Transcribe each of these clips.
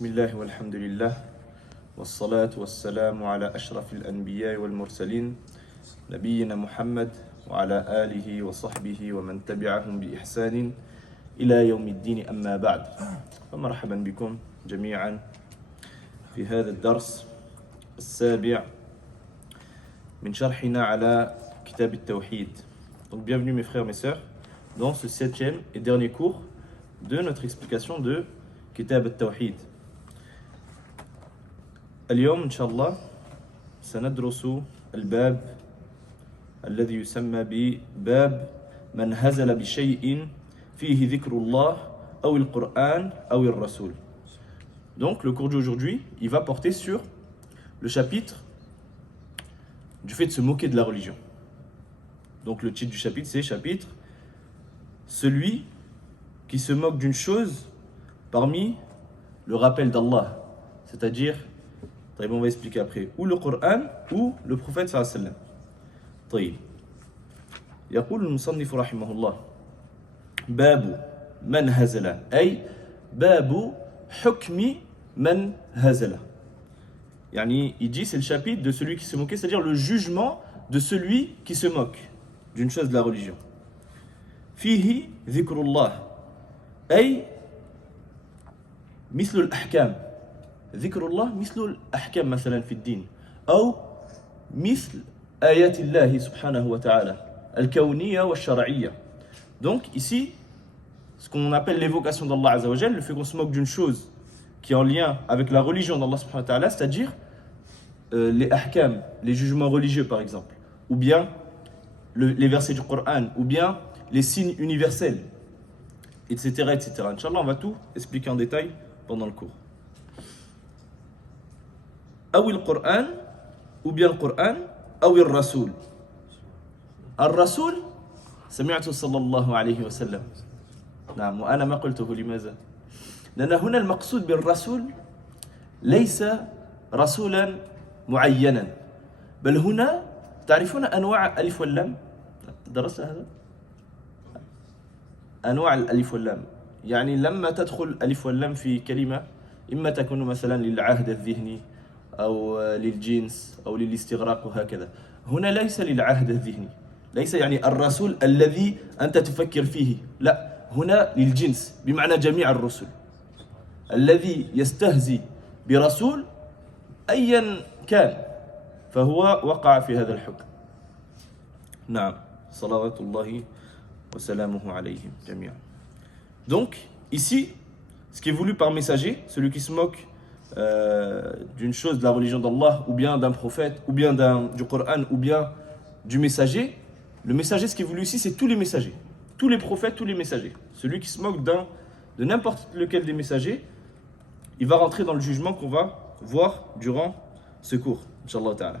بسم الله والحمد لله والصلاة والسلام على أشرف الأنبياء والمرسلين نبينا محمد وعلى آله وصحبه ومن تبعهم بإحسان إلى يوم الدين أما بعد فمرحبا بكم جميعا في هذا الدرس السابع من شرحنا على كتاب التوحيد. Donc bienvenue mes frères, mes sœurs dans ce septième et dernier cours de notre explication de كتاب التوحيد. اليوم إن شاء الله سندرس الباب الذي يسمى بباب من هزل بشيء فيه ذكر الله أو القرآن أو الرسول. Donc le cours d'aujourd'hui, il va porter sur le chapitre du fait de se moquer de la religion. Donc le titre du chapitre, c'est chapitre celui qui se moque d'une chose parmi le rappel d'Allah, c'est-à-dire, on va expliquer après, ou le Coran ou le prophète sallallahu alayhi wa sallam. طيب يقول المصنف رحمه الله باب من هزل أي باب حكم من هزل. يعني il dit c'est le chapitre de celui qui se moque, c'est-à-dire le jugement de celui qui se moque d'une chose de la religion. فيه ذكر الله أي مثل الأحكام. ذكر الله مثل الأحكام مثلا في الدين أو مثل آيات الله سبحانه وتعالى الكونية والشرعية. Donc ici, ce qu'on appelle l'évocation d'Allah Azza wa Jal, le fait qu'on se moque d'une chose qui est en lien avec la religion d'Allah subhanahu wa ta'ala, c'est-à-dire les ahkam, les jugements religieux par exemple, ou bien les versets du Coran, ou bien les signes universels, etc. etc. Inch'Allah, on va tout expliquer en détail pendant le cours. أو القرآن ou bien le Coran أو الرسول. الرسول سمعت صلى الله عليه وسلم. نعم وأنا ما قلته لماذا؟ لأن هنا المقصود بالرسول ليس رسولا معينا بل هنا تعرفون أنواع الألف واللام؟ درست هذا؟ أنواع الألف واللام، يعني لما تدخل ألف واللام في كلمة إما تكون مثلا للعهد الذهني أو للجنس أو للاستغراق وهكذا. هنا ليس للعهد الذهني، ليس يعني الرسول الذي أنت تفكر فيه، لا، هنا للجنس بمعنى جميع الرسل. الذي يستهزي برسول أيا كان فهو وقع في هذا الحكم. نعم صلوات الله وسلامه عليهم جميعا. Donc ici, ce qui est voulu par messager, celui qui se moque d'une chose de la religion d'Allah, ou bien d'un prophète, ou bien du Coran, ou bien du messager, le messager, ce qui est voulu ici, c'est tous les messagers, tous les prophètes, tous les messagers. Celui qui se moque de n'importe lequel des messagers, il va rentrer dans le jugement qu'on va voir durant ce cours, Inch'Allah ta'ala.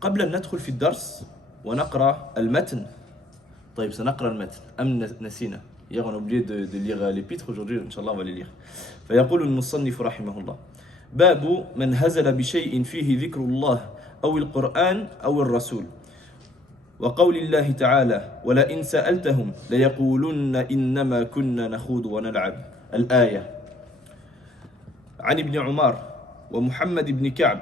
قبل أن ندخل في الدرس ونقرأ المتن. طيب سنقرأ المتن أم نسينا؟ Hier on a oublié de lire l'épître, aujourd'hui Inch'Allah on va les lire. فيقول المصنف رحمه الله باب من هزل بشيء فيه ذكر الله أو القرآن أو الرسول وقول الله تعالى ولئن سألتهم ليقولن إنما كنا نخوض ونلعب الآية. عن ابن عمر ومحمد بن كعب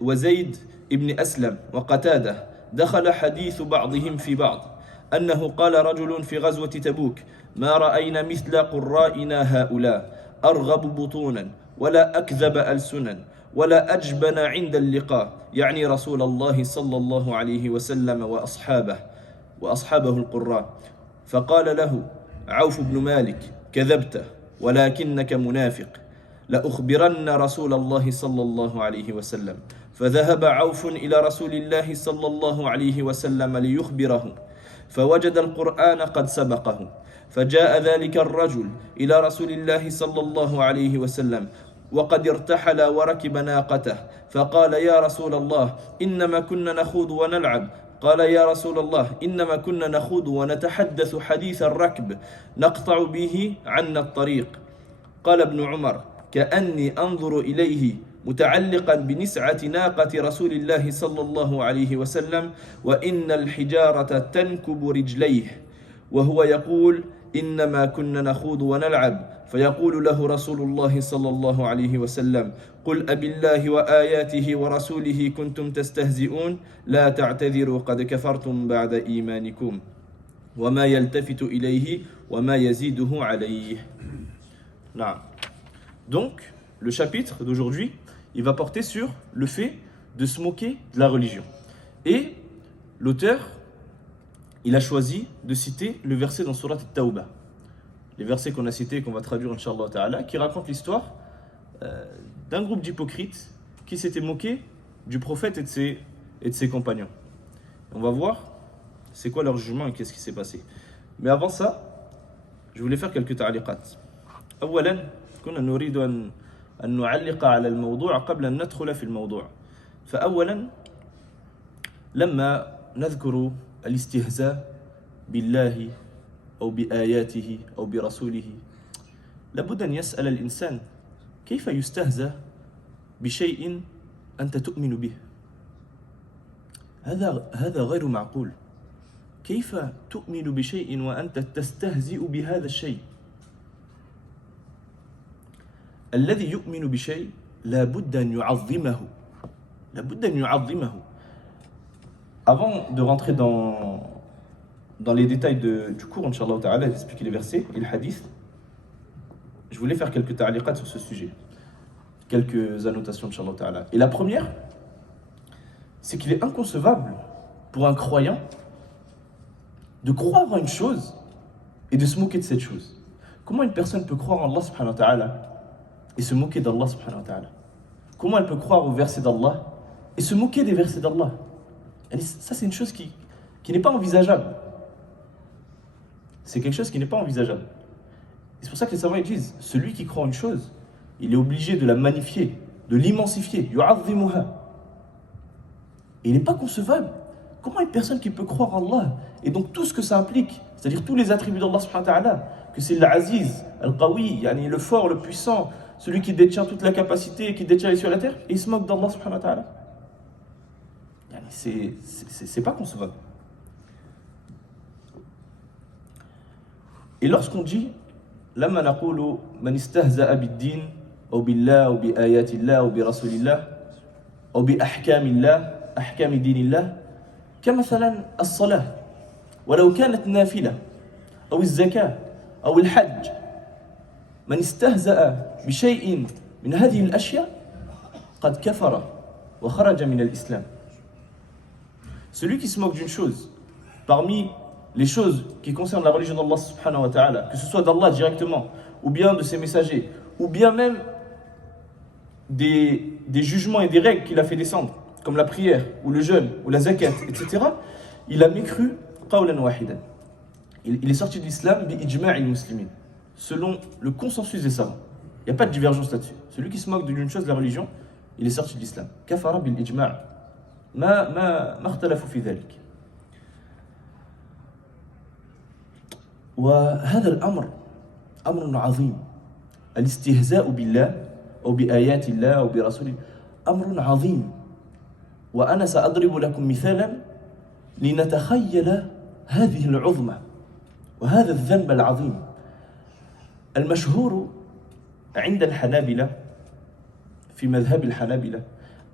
وزيد ابن أسلم وقتادة دخل حديث بعضهم في بعض أنه قال رجل في غزوة تبوك ما رأينا مثل قرائنا هؤلاء أرغب بطونا ولا أكذب ألسنا ولا أجبن عند اللقاء، يعني رسول الله صلى الله عليه وسلم وأصحابه القراء. فقال له عوف بن مالك كذبت ولكنك منافق لأخبرن رسول الله صلى الله عليه وسلم. فذهب عوف إلى رسول الله صلى الله عليه وسلم ليخبره فوجد القرآن قد سبقه. فجاء ذلك الرجل إلى رسول الله صلى الله عليه وسلم وقد ارتحل وركب ناقته فقال يا رسول الله إنما كنا نخوض ونلعب. قال يا رسول الله إنما كنا نخوض ونتحدث حديث الركب نقطع به عنا الطريق. قال ابن عمر كأني أنظر إليه متعلقا بنسعة ناقة رسول الله صلى الله عليه وسلم وإن الحجارة تنكب رجليه وهو يقول إنما كنا نخوض ونلعب فيقول له رسول الله صلى الله عليه وسلم قل أبالله وآياته ورسوله كنتم تستهزئون لا تعتذروا قد كفرتم بعد إيمانكم وما يلتفت إليه وما يزيده عليه. نعم. Donc, le chapitre d'aujourd'hui, il va porter sur le fait de se moquer de la religion. Et l'auteur, il a choisi de citer le verset dans Surat At-Tawbah. Les versets qu'on a cités, qu'on va traduire, Inch'Allah Ta'ala, qui racontent l'histoire d'un groupe d'hypocrites qui s'étaient moqués du prophète et de ses compagnons. On va voir c'est quoi leur jugement et qu'est-ce qui s'est passé. Mais avant ça, je voulais faire quelques ta'aliqat. أولاً كنا نريد أن نعلق على الموضوع قبل أن ندخل في الموضوع. فأولاً لما نذكر الاستهزاء بالله أو بآياته أو برسوله لابد أن يسأل الإنسان كيف يستهزأ بشيء أنت تؤمن به. هذا غير معقول. كيف تؤمن بشيء وأنت تستهزئ بهذا الشيء؟ الذي يؤمن بشيء لابد أن يعظمه. لابد أن يعظمه. Avant de rentrer dans les détails du cours, Inch'Allah Ta'ala, d'expliquer les versets et le hadith, je voulais faire quelques ta'aliqat sur ce sujet. Quelques annotations, Inch'Allah Ta'ala. Et la première, c'est qu'il est inconcevable pour un croyant de croire en une chose et de se moquer de cette chose. Comment une personne peut croire en Allah subhanahu wa ta'ala et se moquer d'Allah subhanahu wa ta'ala? Comment elle peut croire aux versets d'Allah et se moquer des versets d'Allah? Ça, c'est une chose qui n'est pas envisageable. C'est quelque chose qui n'est pas envisageable. Et c'est pour ça que les savants disent, celui qui croit en une chose, il est obligé de la magnifier, de l'immensifier. yu'azzimuha. Et il n'est pas concevable. Comment une personne qui peut croire en Allah, et donc tout ce que ça implique, c'est-à-dire tous les attributs d'Allah subhanahu wa ta'ala, que c'est l'Aziz, Al-Qawi, yani le fort, le puissant, celui qui détient toute la capacité, qui détient les cieux et la terre, et il se moque d'Allah subhanahu wa ta'ala. C'est pas concevable. Et lorsqu'on dit لما نقول من استهزأ بالدين أو بالله أو بآيات الله أو برسول الله أو بأحكام الله أحكام دين الله كمثلا الصلاة ولو كانت نافلة أو الزكاة أو الحج من استهزأ بشيء من هذه الأشياء قد كفر وخرج من الإسلام. Celui qui se moque d'une chose parmi les choses qui concernent la religion d'Allah subhanahu wa ta'ala, que ce soit d'Allah directement, ou bien de ses messagers, ou bien même des jugements et des règles qu'il a fait descendre, comme la prière, ou le jeûne, ou la zakat, etc., il a mécru qawlan wahidan. Il est sorti de l'islam bi ijma'il muslimin, selon le consensus des savants. Il n'y a pas de divergence là-dessus. Celui qui se moque d'une chose de la religion, il est sorti de l'islam. Kafara bil ijma'. ما اختلفوا في ذلك. وهذا الأمر أمر عظيم. الاستهزاء بالله أو بآيات الله أو برسوله أمر عظيم. وأنا سأضرب لكم مثالا لنتخيل هذه العظمة وهذا الذنب العظيم. المشهور عند الحنابلة في مذهب الحنابلة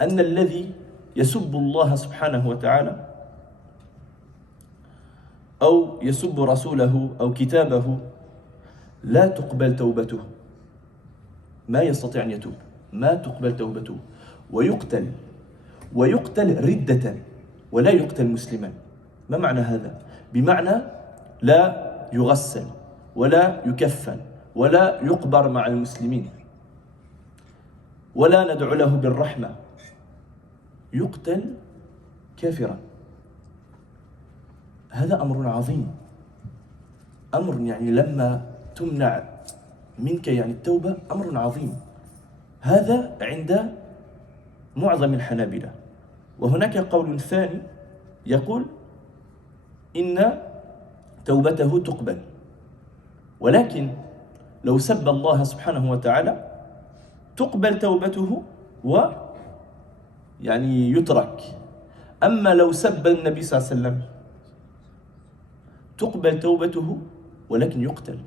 أن الذي يسب الله سبحانه وتعالى أو يسب رسوله أو كتابه لا تقبل توبته. ما يستطيع أن يتوب، ما تقبل توبته، ويقتل ردة ولا يقتل مسلما. ما معنى هذا؟ بمعنى لا يغسل ولا يكفن ولا يقبر مع المسلمين ولا ندعو له بالرحمة، يقتل كافرا. هذا أمر عظيم، أمر يعني لما تمنع منك يعني التوبة أمر عظيم. هذا عند معظم الحنابلة. وهناك قول ثاني يقول إن توبته تقبل، ولكن لو سب الله سبحانه وتعالى تقبل توبته يعني يترك. أما لو سب النبي صلى الله عليه وسلم تقبل توبته ولكن يقتل.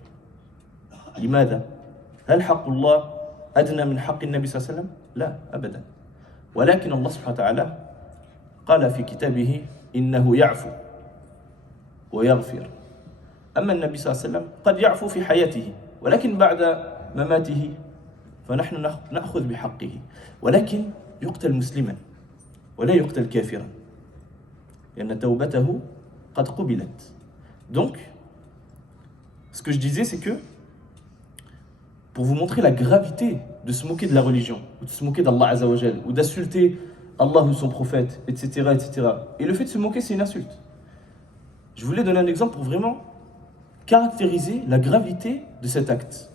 لماذا؟ هل حق الله أدنى من حق النبي صلى الله عليه وسلم؟ لا أبدا. ولكن الله سبحانه وتعالى قال في كتابه إنه يعفو ويغفر. أما النبي صلى الله عليه وسلم قد يعفو في حياته، ولكن بعد مماته فنحن نأخذ بحقه، ولكن يقتل مسلما ولا يقتل كافرا لأن توبته قد قبلت. Donc, ce que je disais, c'est que pour vous montrer la gravité de se moquer de la religion, ou de se moquer d'Allah Azza wa Jal, ou d'insulter Allah ou son prophète, etc., etc. Et le fait de se moquer, c'est une insulte. Je voulais donner un exemple pour vraiment caractériser la gravité de cet acte.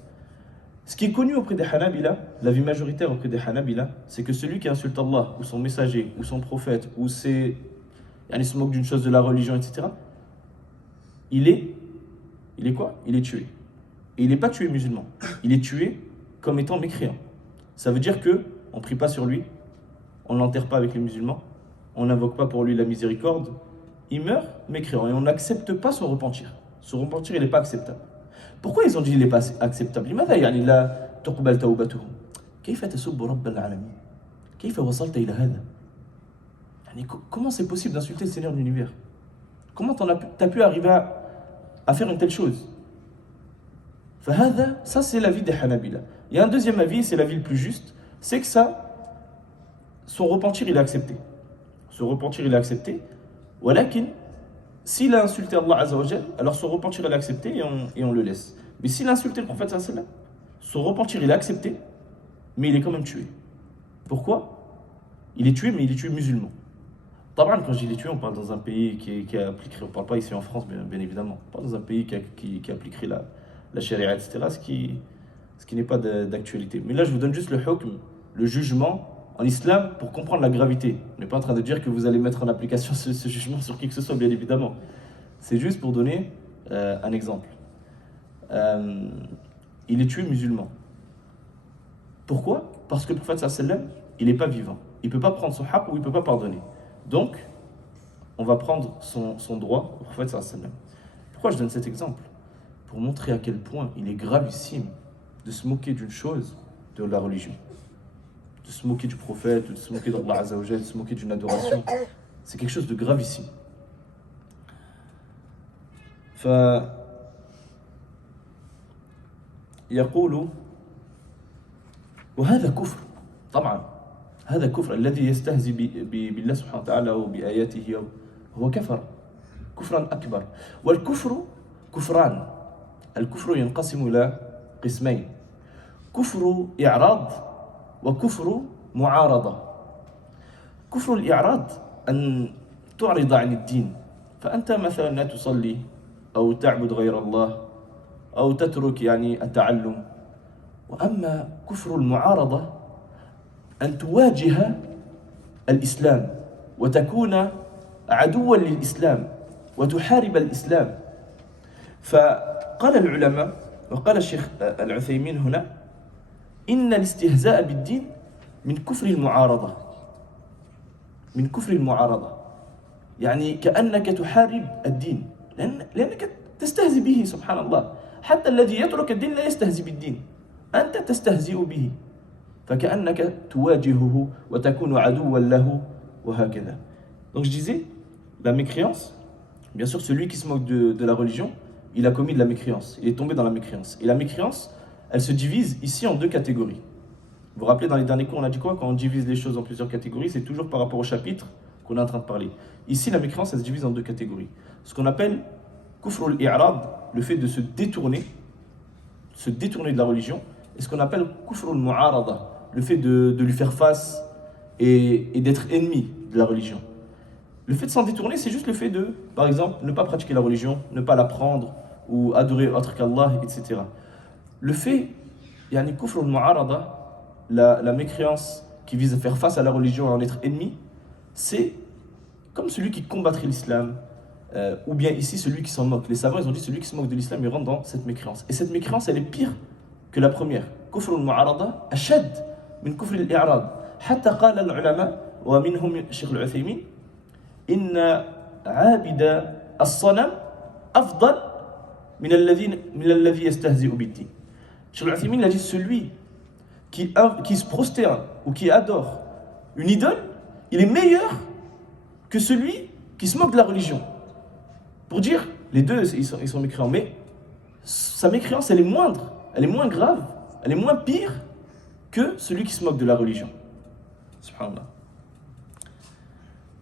Ce qui est connu auprès des Hanabila, l'avis majoritaire auprès des Hanabila, c'est que celui qui insulte Allah, ou son messager, ou son prophète, ou se moque d'une chose de la religion, etc., il est quoi? Il est tué. Et il n'est pas tué musulman. Il est tué comme étant mécréant. Ça veut dire qu'on ne prie pas sur lui, on ne l'enterre pas avec les musulmans, on n'invoque pas pour lui la miséricorde, il meurt mécréant et on n'accepte pas son repentir. Son repentir, il n'est pas acceptable. Pourquoi ils ont dit qu'il n'est pas acceptable? لماذا يعني لا تقبل توبتهم؟ كيف تسب رب العالمين؟ كيف وصلت إلى هذا؟ يعني comment c'est possible d'insulter le Seigneur de l'univers? Comment t'as pu arriver à faire une telle chose? Ça c'est l'avis des Hanabila. Il y a un deuxième avis, c'est l'avis le plus juste, c'est que son repentir il est accepté. Son repentir il est accepté. ولكن s'il a insulté Allah Azza wa Jal, alors son repentir il est accepté et on le laisse. Mais s'il a insulté le prophète sallallahu alayhi wa sallam, son repentir il est accepté, mais il est quand même tué. Pourquoi? Il est tué, mais il est tué musulman. Taban, quand je dis il est tué, on parle dans un pays qui appliquerait, on ne parle pas ici en France, bien évidemment. On parle dans un pays qui appliquerait la charia, etc., ce qui n'est pas d'actualité. Mais là, je vous donne juste le hukm, le jugement en islam pour comprendre la gravité. On n'est pas en train de dire que vous allez mettre en application ce jugement sur qui que ce soit, bien évidemment. C'est juste pour donner un exemple. Il est tué musulman. Pourquoi? Parce que le prophète sallallahu alayhi wa sallam, il n'est pas vivant. Il ne peut pas prendre son haqq ou il ne peut pas pardonner. Donc, on va prendre son droit au prophète sallallahu alayhi wa sallam. Pourquoi je donne cet exemple? Pour montrer à quel point il est gravissime de se moquer d'une chose de la religion. De se moquer du prophète, de se moquer d'Allah Azza wa Jal, de se moquer d'une adoration. C'est quelque chose de gravissime. يقول وهذا كفر طبعا هذا كفر الذي يستهزئ بالله سبحانه وتعالى وبآياته هو كفر كفرا أكبر والكفر كفران الكفر ينقسم إلى قسمين كفر إعراض وكفر معارضة كفر الإعراض أن تعرض عن الدين فأنت مثلا لا تصلي أو تعبد غير الله أو تترك التعلم وأما كفر المعارضة أن تواجه الإسلام وتكون عدوا للإسلام وتحارب الإسلام فقال العلماء وقال الشيخ العثيمين هنا إن الاستهزاء بالدين من كفر المعارضة من كفر المعارضة يعني كأنك تحارب الدين لأنك تستهزئ به سبحان الله حتى الذي يترك الدين لا يستهزئ بالدين أنت تستهزئ به فكأنك تواجهه وتكون عدوا له وهكذا. Donc je disais, la mécréance, bien sûr celui qui se moque de la religion, il a commis de la mécréance, il est tombé dans la mécréance. Et la mécréance, elle se divise ici en deux catégories. Vous vous rappelez, dans les derniers cours, on a dit quoi? Quand on divise les choses en plusieurs catégories, c'est toujours par rapport au chapitre qu'on est en train de parler. Ici, la mécréance, elle se divise en deux catégories. Ce qu'on appelle kufr al-i'rad, le fait de se détourner de la religion, et ce qu'on appelle kufr al-mu'arada, le fait de lui faire face et d'être ennemi de la religion. Le fait de s'en détourner, c'est juste le fait de, par exemple, ne pas pratiquer la religion, ne pas l'apprendre, ou adorer autre qu'Allah, etc. Le fait, kufr al-mu'arada, la mécréance qui vise à faire face à la religion et à en être ennemi, c'est comme celui qui combattrait l'islam, ou bien ici celui qui s'en moque. Les savants ils ont dit celui qui se moque de l'islam il rentre dans cette mécréance. Et cette mécréance elle est pire que la première. كفر المعارضة أشد من كفر الإعراض. حتى قال العلماء ومنهم الشيخ العثيمين إن عابد الصنم أفضل من الذي يستهزئ بالدين. Cheikh Al-Uthaymin il a dit celui qui se prosterne ou qui adore une idole, il est meilleur que celui qui se moque de la religion. Pour dire, les deux ils sont mécréants, mais sa mécréance elle est moindre, elle est moins grave, elle est moins pire que celui qui se moque de la religion. Subhanallah.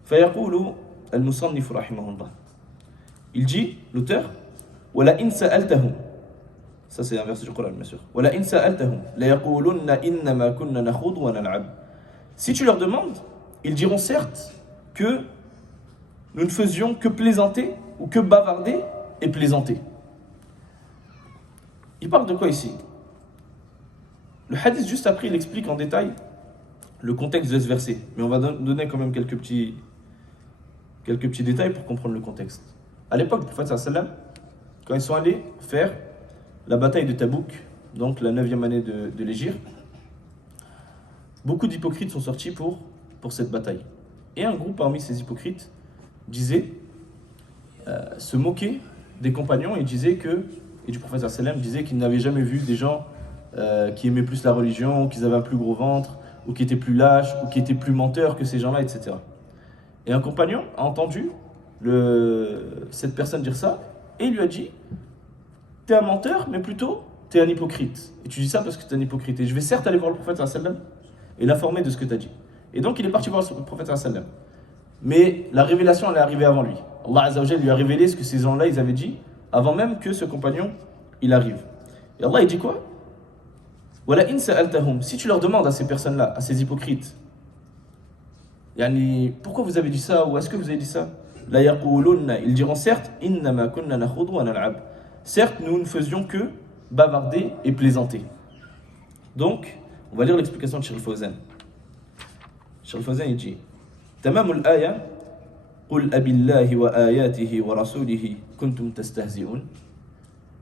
فيقول المصنف رحمه الله. Il dit, l'auteur, وَلَئِنْ سَأَلْتَهُمْ. Ça c'est un verset du Coran bien sûr. وَلَئِنْ سَأَلْتَهُمْ لَيَقُولُنَّ إِنَّمَا كُنَّا نَخُوضُ وَنَلْعَبُ. Si tu leur demandes, ils diront certes que nous ne faisions que plaisanter ou que bavarder et plaisanter. Il parle de quoi ici? Le hadith juste après il explique en détail le contexte de ce verset, mais on va donner quand même quelques petits détails pour comprendre le contexte. À l'époque du prophète sallam, quand ils sont allés faire la bataille de Tabouk, donc la 9e année de l'Hégire, beaucoup d'hypocrites sont sortis pour cette bataille. Et un groupe parmi ces hypocrites disait, se moquait des compagnons et du prophète sallam disait qu'ils n'avaient jamais vu des gens qui aimaient plus la religion, ou qu'ils avaient un plus gros ventre, ou qui étaient plus lâches, ou qui étaient plus menteurs que ces gens-là, etc. Et un compagnon a entendu cette personne dire ça, et il lui a dit, t'es un menteur, mais plutôt t'es un hypocrite. Et tu dis ça parce que t'es un hypocrite. Et je vais certes aller voir le prophète sallam et l'informer de ce que t'as dit. Et donc il est parti voir le prophète sallam. Mais la révélation elle est arrivée avant lui. Allah Azza wa Jalla lui a révélé ce que ces gens-là ils avaient dit avant même que ce compagnon il arrive. Et Allah il dit quoi? وَلَئِنْ سَأَلْتَهُمْ. Si tu leur demandes à ces personnes-là, à ces hypocrites, yani, pourquoi vous avez dit ça ou est-ce que vous avez dit ça? La yaqulunna, ils diront certes, innama kunna nakhudu wa nal'ab. Certes, nous ne faisions que bavarder et plaisanter. Donc, on va lire l'explication de Cheikh Al-Fawzan. Cheikh Al-Fawzan il dit Tamamul aya Qul abillahi wa ayatihi wa rasulihi kuntum tastahzi'un.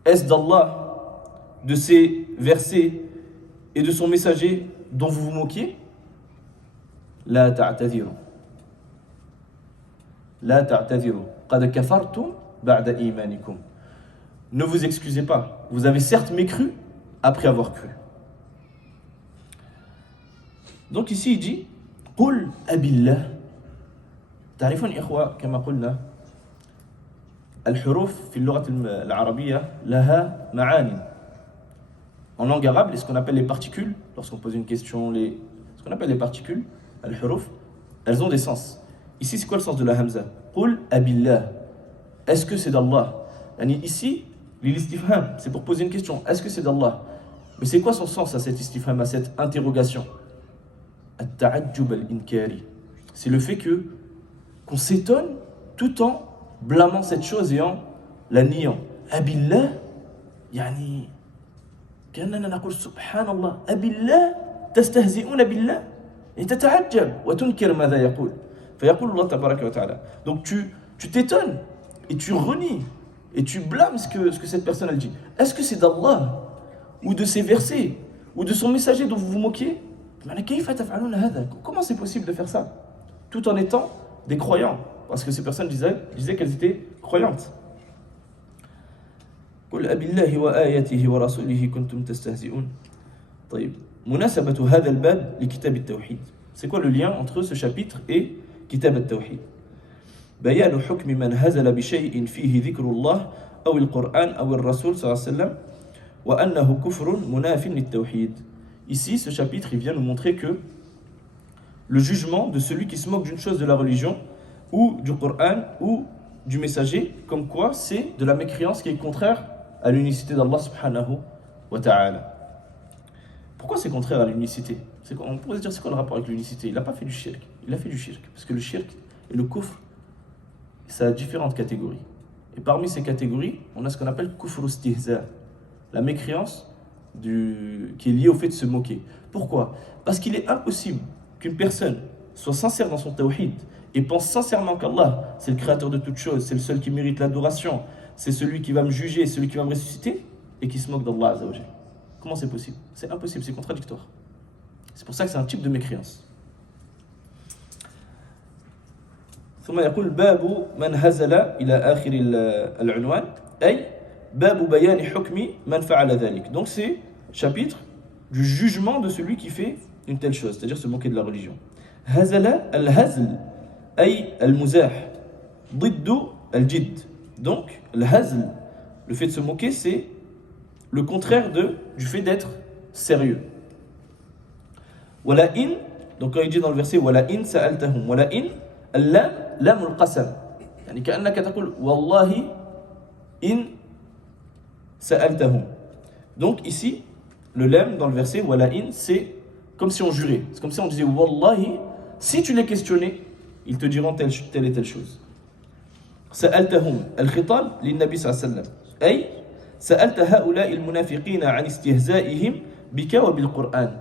Est-ce d'Allah, de ces versets et de son messager dont vous vous moquiez? La ta'tadhiru. La ta'tadhiru. Qad kafartum ba'da imanikum. Ne vous excusez pas. Vous avez certes mécru après avoir cru. Donc ici il dit قل أبي الله. تعرفون إخوة كما قلنا الحروف في اللغة العربية لها معاني. En langue arabe, ce qu'on appelle les particules, lorsqu'on pose une question, ce qu'on appelle les particules, al-huruf, elles ont des sens. Ici, c'est quoi le sens de la hamza? قل أبي الله. Est-ce que c'est d'Allah? Ici, l'istifham, c'est pour poser une question. Est-ce que c'est d'Allah? Mais c'est quoi son sens à cet istifham, à cette interrogation? At-ta'ajjub al-inkari. C'est le fait qu'on s'étonne tout en blâmant cette chose et en la niant. Abillah, yani كأننا نقول سبحان الله أبالله تستهزئون بالله تتعجب وتنكر ماذا يقول فيقول الله تبارك وتعالى. Donc tu t'étonnes et tu renies et tu blâmes ce que cette personne elle dit. Est-ce que c'est d'Allah ou de ses versets ou de son messager dont vous vous moquez? Comment c'est possible de faire ça tout en étant des croyants? Parce que ces personnes disaient qu'elles étaient croyantes. قل أبي الله وآياته ورسوله كنتم تستهزئون. طيب مناسبة هذا الباب لكتاب التوحيد. C'est quoi le lien entre ce chapitre et كتاب التوحيد؟ بيان حكم من هزل بشيء فيه ذكر الله أو القرآن أو الرسول صلى الله عليه وسلم وأنه كفر مناف للتوحيد. Ici, ce chapitre, il vient nous montrer que le jugement de celui qui se moque d'une chose de la religion ou du Coran ou du messager, comme quoi c'est de la mécréance qui est contraire à l'unicité d'Allah subhanahu wa ta'ala. Pourquoi c'est contraire à l'unicité? On pourrait se dire c'est quoi le rapport avec l'unicité? Il n'a pas fait du shirk, il a fait du shirk. Parce que le shirk et le kufr, ça a différentes catégories. Et parmi ces catégories, on a ce qu'on appelle kufr istihza, la mécréance qui est liée au fait de se moquer. Pourquoi? Parce qu'il est impossible qu'une personne soit sincère dans son tawhid et pense sincèrement qu'Allah, c'est le créateur de toutes choses, c'est le seul qui mérite l'adoration, c'est celui qui va me juger, celui qui va me ressusciter, et qui se moque d'Allah Azza wa Jalla. Comment c'est possible? C'est impossible, c'est contradictoire. C'est pour ça que c'est un type de mécréance. ثم يقول باب من هزل إلى آخر العنوان أي باب بيان حكم من فعل ذلك. Donc c'est chapitre du jugement de celui qui fait une telle chose, c'est-à-dire se moquer de la religion. هزل الهزل أي المزاح ضد الجد. Donc le hazl, le fait de se moquer, c'est le contraire du fait d'être sérieux. Wala in, donc quand il dit dans le verset wala in sa'altahum, wala in, al-lam, lam al-qasam. Yani ka'annaka taqul wallahi in sa'altahum. Donc ici, le lam dans le verset wala in, c'est comme si on jurait. C'est comme si on disait wallahi, si tu les questionnais, ils te diront telle et telle chose. سألتهم الخطاب للنبي صلى الله عليه وسلم أي سألت هؤلاء المنافقين عن استهزائهم بك وبالقرآن.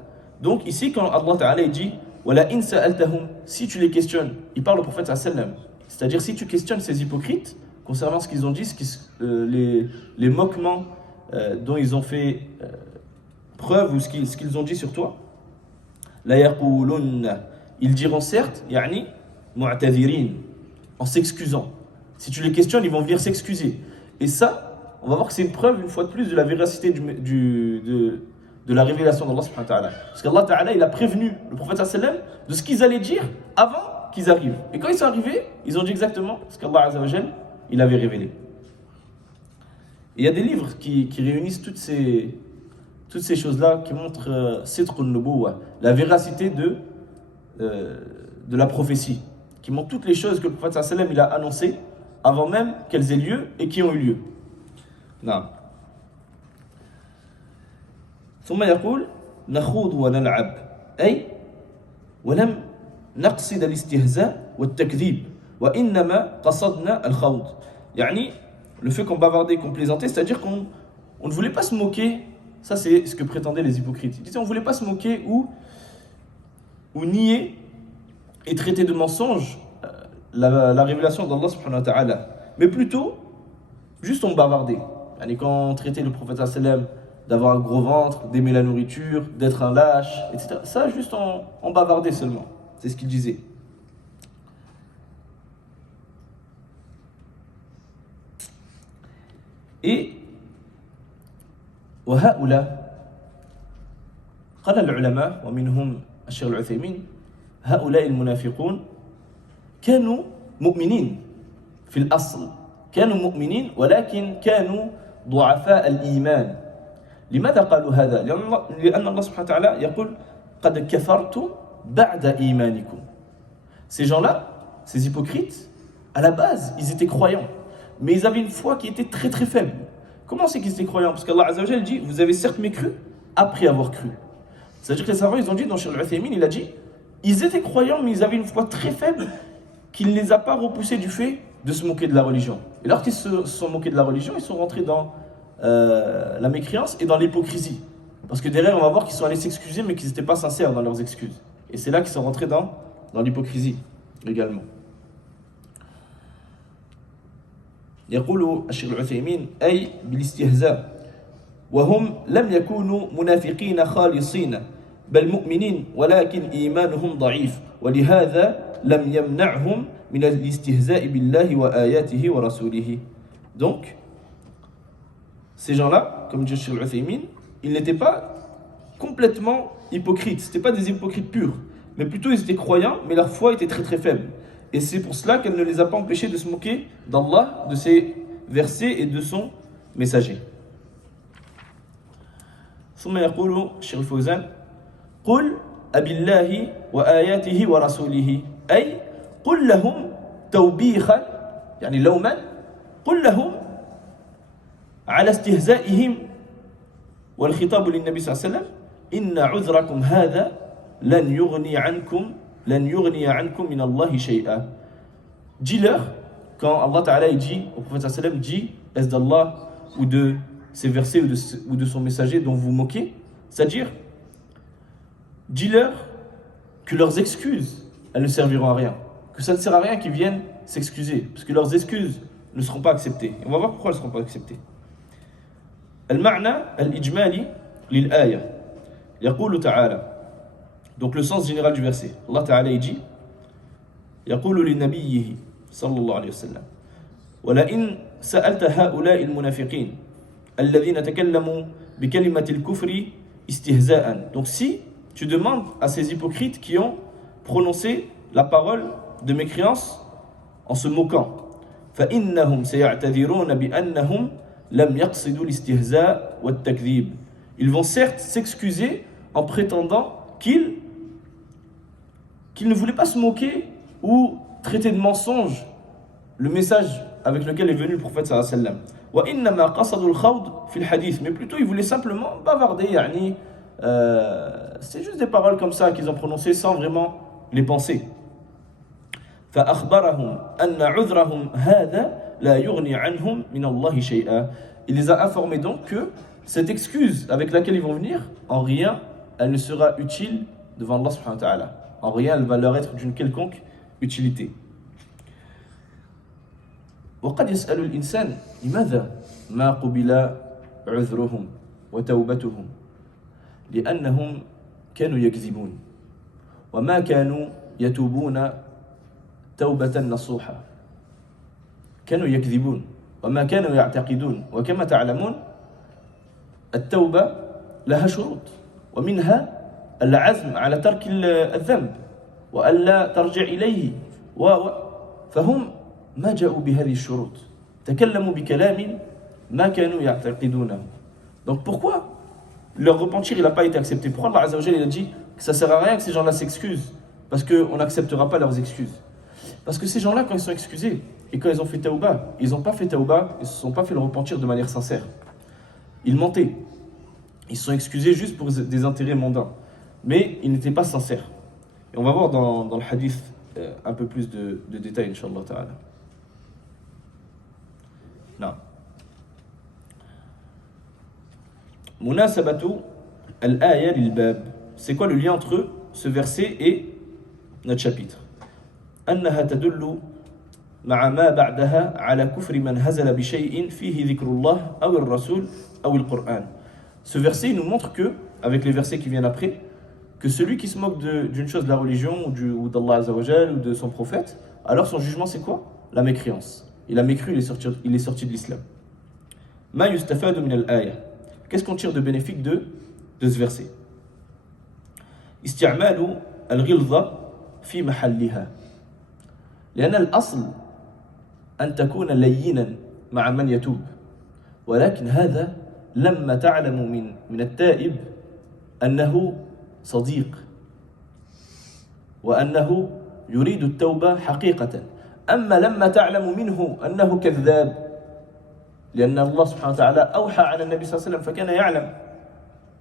Donc ici quand Allah Ta'ala dit ولا إن سألتهم, si tu les questionnes, il parle au prophète صلى الله عليه وسلم, c'est-à-dire si tu questionnes ces hypocrites concernant ce qu'ils ont dit, les moquements dont ils ont fait preuve ou ce qu'ils ont dit sur toi, لا يقولون, ils diront certes يعني معتذرين, en s'excusant. Si tu les questionnes, ils vont venir s'excuser. Et ça, on va voir que c'est une preuve, une fois de plus, de la véracité de la révélation d'Allah subhanahu wa ta'ala. Parce qu'Allah ta'ala, il a prévenu le prophète sallam de ce qu'ils allaient dire avant qu'ils arrivent. Et quand ils sont arrivés, ils ont dit exactement ce qu'Allah azza wa jal, il avait révélé. Et il y a des livres qui réunissent toutes ces choses-là, qui montrent sidq al-nubuwwa, la véracité de la prophétie, qui montrent toutes les choses que le prophète sallam il a annoncées avant même qu'elles aient lieu et qui ont eu lieu. نعم. ثم يقول نخوض ونلعب أي ولم نقصد الاستهزاء والتكذيب وإنما قصدنا الخوض. يعني le fait qu'on bavardait, qu'on plaisantait, c'est-à-dire qu'on ne voulait pas se moquer. Ça c'est ce que prétendaient les hypocrites. Ils disaient on ne voulait pas se moquer ou nier et traiter de mensonge la révélation d'Allah subhanahu wa ta'ala, mais plutôt juste on bavardait. Et quand on traitait le prophète sallam d'avoir un gros ventre, d'aimer la nourriture, d'être un lâche, etc. Ça juste on bavardait seulement, c'est ce qu'il disait. Et وهؤلاء قال العلماء ومنهم الشيخ العثيمين هؤلاء المنافقون كانوا مؤمنين في الأصل، كانوا مؤمنين ولكن كانوا ضعفاء الإيمان. لماذا قالوا هذا؟ لأن الله سبحانه وتعالى يقول قد كفرتم بعد إيمانكم. Ces gens-là, ces hypocrites, à la base, ils étaient croyants, mais ils avaient une foi qui était très très faible. Comment c'est qu'ils étaient croyants? Parce qu'Allah Azza wa Jalla dit vous avez certes mécru après avoir cru. C'est-à-dire que les savants ils ont dit dans Cheikh Al-Uthaymin, il a dit ils étaient croyants mais ils avaient une foi très faible qui ne les a pas repoussés du fait de se moquer de la religion. Et lorsqu'ils se sont moqués de la religion, ils sont rentrés dans la mécréance et dans l'hypocrisie. Parce que derrière, on va voir qu'ils sont allés s'excuser, mais qu'ils n'étaient pas sincères dans leurs excuses. Et c'est là qu'ils sont rentrés dans l'hypocrisie également. يقول الشيخ العثيمين أي بالاستهزاء وهم لم يكونوا منافقين خالصين بل مؤمنين ولكن إيمانهم ضعيف ولهذا لم يمنعهم من الاستهزاء بالله وآياته ورسوله. Donc, ces gens-là, comme dit Cheikh Al-Uthaymin, ils n'étaient pas complètement hypocrites, ce n'étaient pas des hypocrites purs, mais plutôt ils étaient croyants, mais leur foi était très très faible. Et c'est pour cela qu'elle ne les a pas empêchés de se moquer d'Allah, de ses versets et de son messager. ثم يقول الشيخ الفوزان قل أبي الله وآياته ورسوله أي قل لهم توبيخا يعني لوما قل لهم على استهزائهم والخطاب للنبي صلى الله عليه وسلم إن عذركم هذا لن يغني عنكم من الله شيئا. Dis-leur, quand Allah Ta'ala dit au prophète sallallahu alayhi wa sallam, dit est-ce d'Allah ou de ses versets ou de son messager dont vous moquez, c'est-à-dire dis-leur que leurs excuses elles ne serviront à rien, que ça ne sert à rien qu'ils viennent s'excuser, parce que leurs excuses ne seront pas acceptées. Et on va voir pourquoi elles ne seront pas acceptées. المعنى الإجمالي للآية يقول تعالى. Donc le sens général du verset, Allah Ta'ala dit يقول لنبيه صلى الله عليه وسلم ولئن سألت هؤلاء المنافقين الذين تكلموا بكلمة الكفر استهزاء. Donc si tu demandes à ces hypocrites qui ont prononcé la parole de mécréance en se moquant, فإنهم سيعتذرون بأنهم لم يقصدوا الاستهزاء والتكذيب. Ils vont certes s'excuser en prétendant qu'ils ne voulaient pas se moquer ou traiter de mensonge le message avec lequel est venu le prophète sallallahu alayhi wa sallam. وإنما قصدوا الخوض في الحديث, mais plutôt ils voulaient simplement bavarder, يعني c'est juste des paroles comme ça qu'ils ont prononcées sans vraiment les penser. فأخبرهم أن عذرهم هذا لا يغني عنهم من الله شيئا. Il les a informés donc que cette excuse avec laquelle ils vont venir, en rien, elle ne sera utile devant Allah subhanahu wa ta'ala. En rien, elle va leur être d'une quelconque utilité. وقد يسأل الإنسان لماذا ما قبل عذرهم وتوبتهم؟ لأنهم كانوا يكذبون وما كانوا يتوبون توبة نصوحة. كانوا يكذبون وما كانوا يعتقدون، وكما تعلمون التوبة لها شروط، ومنها العزم على ترك الذنب وألا ترجع إليه فهم ما جاءوا بهذه الشروط، تكلموا بكلام ما كانوا يعتقدونه. Donc pourquoi leur repentir il n'a pas été accepté? Pourquoi Allah Azza wa Jalla il a dit que ça ne sert à rien que ces gens-là s'excusent? Parce qu'on n'acceptera pas leurs excuses. Parce que ces gens-là, quand ils sont excusés et quand ils ont fait taouba, ils n'ont pas fait taouba, ils ne se sont pas fait le repentir de manière sincère. Ils mentaient. Ils se sont excusés juste pour des intérêts mondains. Mais ils n'étaient pas sincères. Et on va voir dans le hadith un peu plus de détails, Inch'Allah ta'ala. Non. Munasabatu al-aya lil-bab. C'est quoi le lien entre ce verset et notre chapitre? أنها تدل مع ما بعدها على كفر من هزل بشيء فيه ذكر الله أو الرسول أو القرآن. Ce verset nous montre que, avec les versets qui viennent après, que celui qui se moque d'une chose de la religion ou d'Allah Azza wa Jal ou de son prophète, alors son jugement c'est quoi? La mécréance. Il a mécru, il est sorti de l'islam. ما يستفاد من الآية. Qu'est-ce qu'on tire de bénéfique de ce verset? استعمال الغلظة في محلها. لأن الأصل أن تكون لينا مع من يتوب، ولكن هذا لما تعلم من التائب أنه صديق وأنه يريد التوبة حقيقة. أما لما تعلم منه أنه كذاب، لأن الله سبحانه وتعالى أوحى على النبي صلى الله عليه وسلم فكان يعلم،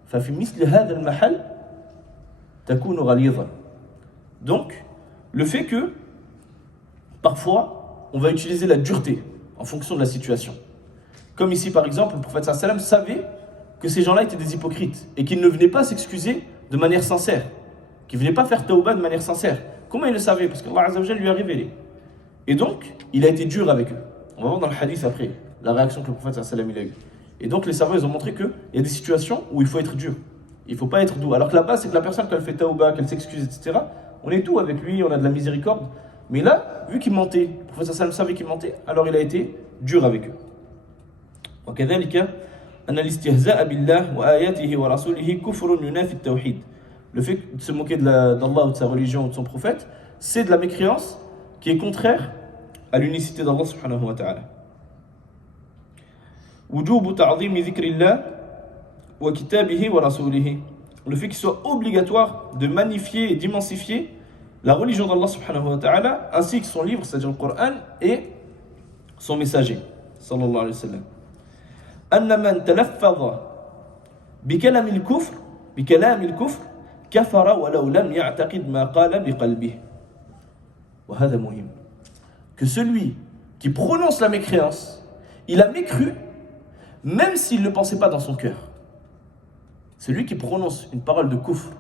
ففي مثل هذا المحل تكون غليظا. Donc, le fait que parfois, on va utiliser la dureté en fonction de la situation. Comme ici, par exemple, le prophète sallallahu alayhi wa sallam savait que ces gens-là étaient des hypocrites et qu'ils ne venaient pas s'excuser de manière sincère, qu'ils ne venaient pas faire tauba de manière sincère. Comment il le savait? Parce qu'Allah Azza wa Jalla lui a révélé. Et donc, il a été dur avec eux. On va voir dans le hadith après la réaction que le prophète sallallahu alayhi wa sallam a eue. Et donc, les savants ils ont montré qu'il y a des situations où il faut être dur. Il ne faut pas être doux. Alors que là-bas, c'est que la personne, quand elle fait tauba, qu'elle s'excuse, etc., on est doux avec lui, on a de la miséricorde. Mais là, vu qu'il mentait, le prophète sallam savait qu'il mentait, alors il a été dur avec eux. وكذلك أن الاستهزاء بالله وآياته ورسوله كفر ينافي التوحيد. Le fait de se moquer d'Allah ou de sa religion ou de son prophète, c'est de la mécréance qui est contraire à l'unicité d'Allah subhanahu wa ta'ala. وجوب تعظيم ذكر الله وكتابه ورسوله. Le fait qu'il soit obligatoire de magnifier et d'immensifier la religion d'Allah subhanahu wa ta'ala, ainsi que son livre, c'est-à-dire le Coran, et son messager, sallallahu alayhi wa sallam. أن من تلفظ بكلام الكفر كفر ولو لم يعتقد ما قال بقلبه. وهذا مهم. Que celui qui prononce la mécréance, il a mécru, même s'il ne le pensait pas dans son cœur. Celui qui prononce une parole de kufr,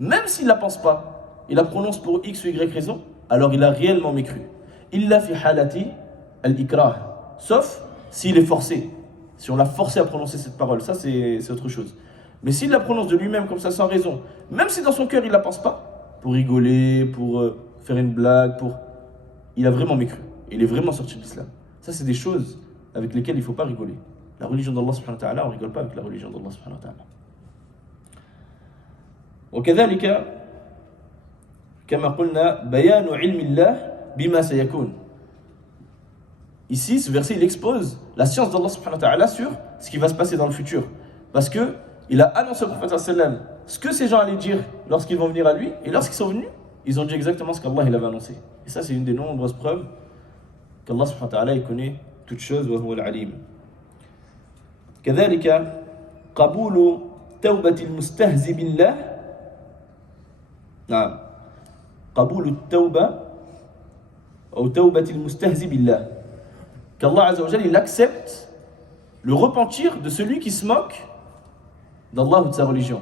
même s'il ne la pense pas, il la prononce pour X ou Y raison, alors il a réellement mécru. Illa fi halati al-ikrah. Sauf s'il est forcé. Si on l'a forcé à prononcer cette parole, ça c'est autre chose. Mais s'il la prononce de lui-même comme ça sans raison, même si dans son cœur il ne la pense pas, pour rigoler, pour faire une blague, il a vraiment mécru. Il est vraiment sorti de l'islam. Ça c'est des choses avec lesquelles il ne faut pas rigoler. La religion d'Allah subhanahu wa ta'ala, on ne rigole pas avec la religion d'Allah subhanahu wa ta'ala. وكذلك كما قلنا بيان علم الله بما سيكون. Ici, ce verset, il expose la science d'Allah subhanahu wa ta'ala sur ce qui va se passer dans le futur. Parce que il a annoncé au prophète sallam ce que ces gens allaient dire lorsqu'ils vont venir à lui, et lorsqu'ils sont venus, ils ont dit exactement ce qu'Allah il avait annoncé. Et ça, c'est une des nombreuses preuves qu'Allah subhanahu wa ta'ala il connaît toutes choses, wa huwa al-alim. كذلك قبول توبة المستهزئ بالله. نعم. قبول التوبة أو توبة المستهزئ بالله. Qu'Allah Azza wa Jalla, il accepte le repentir de celui qui se moque d'Allah ou de sa religion.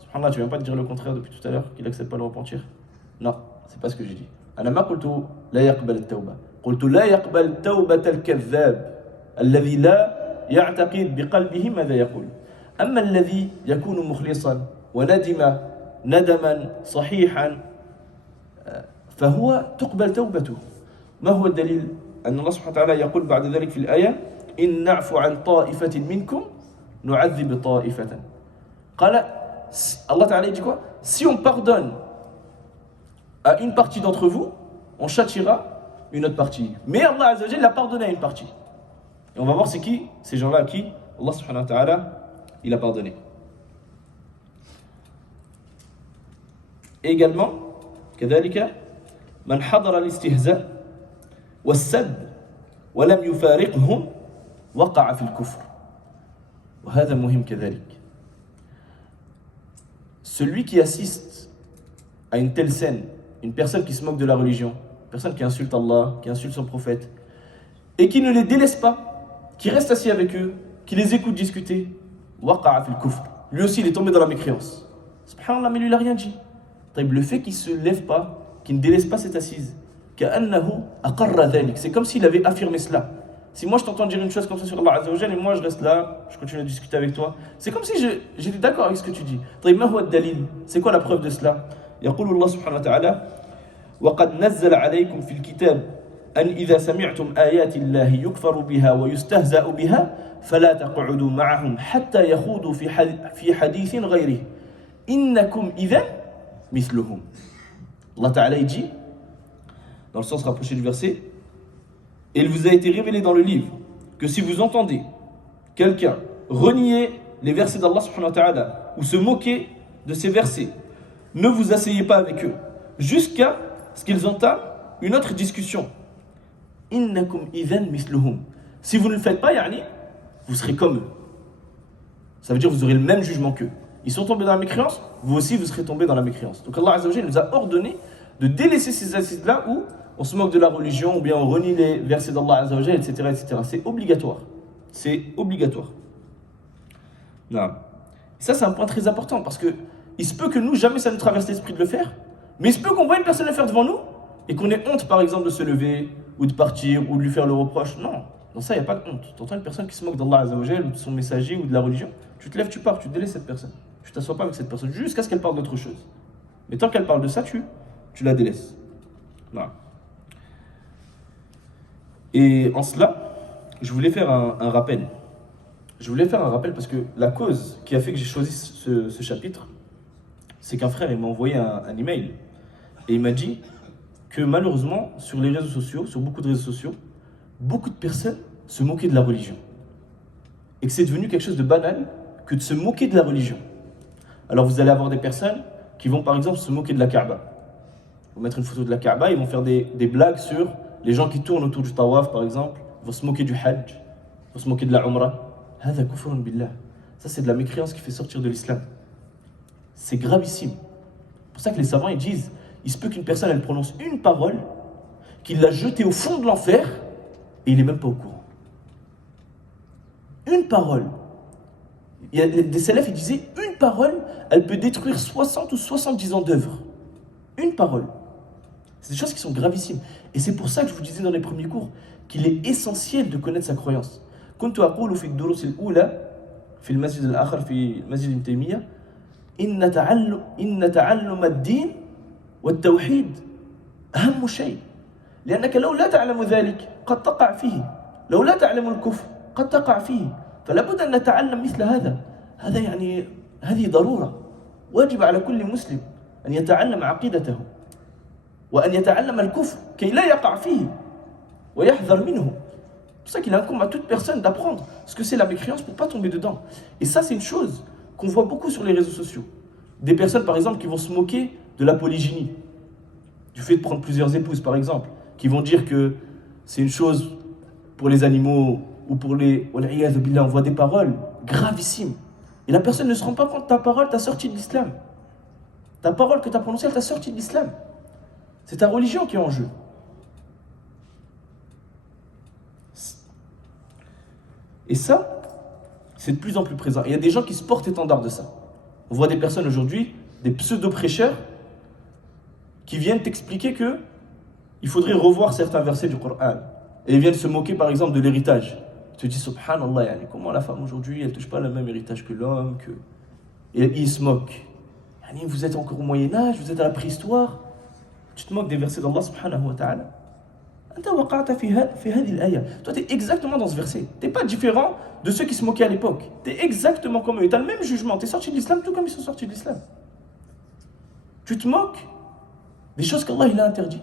Subhanallah, tu viens pas de dire le contraire depuis tout à l'heure, qu'il accepte pas le repentir? Non, c'est pas ce que j'ai dit. أنا ما قلت لا يقبل التوبة. قلت لا يقبل توبة الكذاب الذي لا يعتقد بقلبه ماذا يقول. أما الذي يكون مخلصا وندم ندما صحيحا فهو تقبل توبته. ما هو الدليل؟ أن الله سبحانه وتعالى يقول بعد ذلك في الآية إن نعفو عن طائفة منكم نعذب طائفة. قال Allah Ta'ala dit quoi? Si on pardonne à une partie d'entre vous, on châtiera une autre partie. Mais Allah Azza wa Jalla l'a pardonné à une partie. Et on va voir c'est qui ces gens-là à qui Allah Subhanahu wa Ta'ala il a pardonné. Et également, كذلك من حضر الاستهزاء والسب ولم يفارقهم وقع في الكفر. وهذا مهم كذلك. Celui qui assiste à une telle scène, une personne qui se moque de la religion, une personne qui insulte Allah, qui insulte son prophète, et qui ne les délaisse pas, qui reste assis avec eux, qui les écoute discuter, waqa'a fil kufr. Lui aussi, il est tombé dans la mécréance. Subhanallah, mais lui, il n'a rien dit. Le fait qu'il ne se lève pas, qu'il ne délaisse pas cette assise, c'est comme s'il avait affirmé cela. Si moi je t'entends dire une chose comme ça sur Allah Azza wa Jalla et moi je reste là, je continue à discuter avec toi, c'est comme si j'étais d'accord avec ce que tu dis. C'est quoi la preuve de cela? يقول الله سبحانه وتعالى وقد نزل عليكم في الكتاب أن إذا سمعتم آيات الله يكفر بها ويستهزأ بها فلا تقعدوا معهم حتى يخوضوا في حديث غيره إنكم إذا مثلهم. Allah Ta'ala dit, dans le sens rapproché du verset, et il vous a été révélé dans le livre que si vous entendez quelqu'un renier les versets d'Allah subhanahu wa ta'ala ou se moquer de ces versets, ne vous asseyez pas avec eux jusqu'à ce qu'ils entament une autre discussion. Innakum idhan misluhum. Si vous ne le faites pas, yani, vous serez comme eux. Ça veut dire que vous aurez le même jugement qu'eux. Ils sont tombés dans la mécréance, vous aussi vous serez tombés dans la mécréance. Donc Allah Azza wa Jalla nous a ordonné de délaisser ces assises-là où on se moque de la religion ou bien on renie les versets d'Allah Azza wa Jalla, etc., etc. C'est obligatoire. C'est obligatoire. Non. Ça, c'est un point très important parce que il se peut que nous, jamais ça nous traverse l'esprit de le faire, mais il se peut qu'on voit une personne le faire devant nous et qu'on ait honte, par exemple, de se lever ou de partir ou de lui faire le reproche. Non, dans ça, il n'y a pas de honte. Tu entends une personne qui se moque d'Allah Azza wa Jalla ou de son messager ou de la religion, tu te lèves, tu pars, tu délaisses cette personne. Tu ne t'assois pas avec cette personne jusqu'à ce qu'elle parle d'autre chose. Mais tant qu'elle parle de ça, tu la délaisses. Non. Et en cela, je voulais faire un rappel. Je voulais faire un rappel parce que la cause qui a fait que j'ai choisi ce chapitre, c'est qu'un frère il m'a envoyé un email et il m'a dit que malheureusement, sur les réseaux sociaux, sur beaucoup de réseaux sociaux, beaucoup de personnes se moquaient de la religion. Et que c'est devenu quelque chose de banal que de se moquer de la religion. Alors vous allez avoir des personnes qui vont par exemple se moquer de la Kaaba. Ils vont mettre une photo de la Kaaba, ils vont faire des blagues sur les gens qui tournent autour du tawaf par exemple, ils vont se moquer du hajj, ils vont se moquer de la umrah. Hada kufrun billah. Ça c'est de la mécréance qui fait sortir de l'islam. C'est gravissime. C'est pour ça que les savants ils disent, il se peut qu'une personne elle prononce une parole, qu'il l'a jetée au fond de l'enfer et il n'est même pas au courant. Une parole. Il y a des salafs qui disaient, une parole, elle peut détruire 60 ou 70 ans d'œuvre. Une parole. C'est des choses qui sont gravissimes. Et c'est pour ça que je vous disais dans les premiers cours qu'il est essentiel de connaître sa croyance. كنت أقول في الدروس الأولى في المسجد الآخر في مسجد ابن تيمية إن تعلم الدين والتوحيد أهم شيء لأنك لو لا تعلم ذلك قد تقع فيه لو لا تعلم الكفر قد تقع فيه فلا بد أن نتعلم مثل هذا. هذا يعني هذه ضرورة، واجب على كل مسلم أن يتعلم عقيدته وأن يتعلم الكفر كي لا يقع فيه ويحذر منه. C'est pour ça qu'il incombe à toute personne d'apprendre ce que c'est la mécréance pour ne pas tomber dedans. Et ça, c'est une chose qu'on voit beaucoup sur les réseaux sociaux. Des personnes, par exemple, qui vont se moquer de la polygynie, du fait de prendre plusieurs épouses, par exemple, qui vont dire que c'est une chose pour les animaux ou pour les... On voit des paroles gravissimes. Et la personne ne se rend pas compte que ta parole t'a sorti de l'islam. Ta parole que tu as prononcée, elle t'a sorti de l'islam. C'est ta religion qui est en jeu. Et ça, c'est de plus en plus présent. Et il y a des gens qui se portent étendard de ça. On voit des personnes aujourd'hui, des pseudo-prêcheurs, qui viennent t'expliquer que il faudrait revoir certains versets du Coran. Et ils viennent se moquer par exemple de l'héritage. Tu te dis, subhanallah, yani, comment la femme aujourd'hui, elle ne touche pas le même héritage que l'homme que... Et ils se moquent. Yani, vous êtes encore au Moyen-Âge, vous êtes à la préhistoire. Tu te moques des versets d'Allah subhanahu wa ta'ala. Toi, tu es exactement dans ce verset. Tu n'es pas différent de ceux qui se moquaient à l'époque. Tu es exactement comme eux. Tu as le même jugement. Tu es sorti de l'islam tout comme ils sont sortis de l'islam. Tu te moques des choses qu'Allah il a interdit.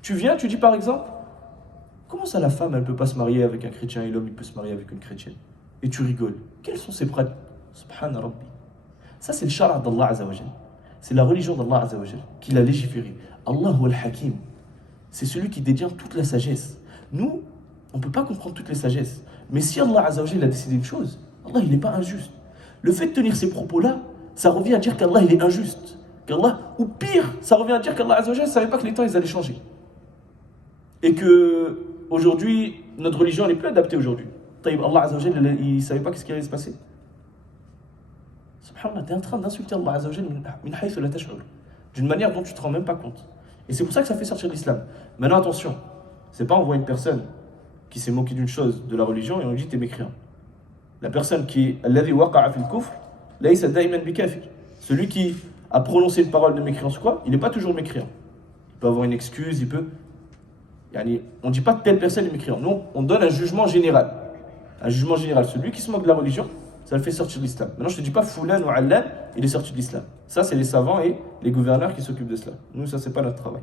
Tu viens, tu dis par exemple, comment ça la femme elle ne peut pas se marier avec un chrétien et l'homme il peut se marier avec une chrétienne? Et tu rigoles. Quelles sont ces pratiques? Subhana Rabbi. Ça c'est le shara d'Allah Azza wa Jal. C'est la religion d'Allah Azza wa Jal qu'il a légiféré. Allahu al-Hakim. C'est celui qui détient toute la sagesse. Nous, on ne peut pas comprendre toutes les sagesses. Mais si Allah Azza wa Jal a décidé une chose, Allah il n'est pas injuste. Le fait de tenir ces propos-là, ça revient à dire qu'Allah il est injuste. Qu'Allah, ou pire, ça revient à dire qu'Allah Azza wa Jal ne savait pas que les temps ils allaient changer. Et que aujourd'hui, notre religion n'est plus adaptée aujourd'hui. Allah Azza wa Jal, il ne savait pas ce qui allait se passer. Subhanallah, tu es en train d'insulter Allah Azza wa Jal min haythu la tash'ur, d'une manière dont tu ne te rends même pas compte. Et c'est pour ça que ça fait sortir l'islam. Maintenant attention, c'est pas on voit une personne qui s'est moquée d'une chose de la religion et on lui dit t'es mécréant. La personne qui alladhi waqa'a fil kufr laysa da'iman bikafir. Celui qui a prononcé une parole de mécréance quoi, il n'est pas toujours mécréant. Il peut avoir une excuse, il peut on ne dit pas telle personne est mécréant. Nous on donne un jugement général. Un jugement général, celui qui se moque de la religion, ça le fait sortir de l'islam. Maintenant je te dis pas Foulan ou Allan, il est sorti de l'islam. Ça c'est les savants et les gouverneurs qui s'occupent de cela. Nous ça c'est pas notre travail.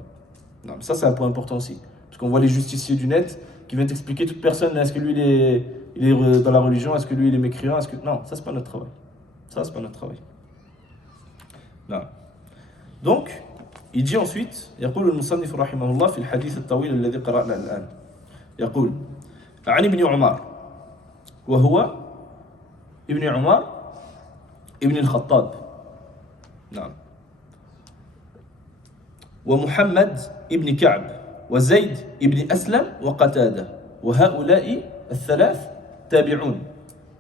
Non, mais ça c'est un point important aussi. Parce qu'on voit les justiciers du net qui viennent t'expliquer toute personne, est-ce que lui il est dans la religion, est-ce que lui il est mécréant, est-ce que... Non, ça c'est pas notre travail. Ça c'est pas notre travail. Non. Donc, il dit ensuite, يقول المصنف رحمه الله في الحديث الطويل الذي قرأنا الآن. يقول عن ابن عمر وهو ابن عمر ابن الخطاب. نعم. ومحمد ابن كعب وزيد ابن أسلم وقتادة وهؤلاء الثلاث تابعون.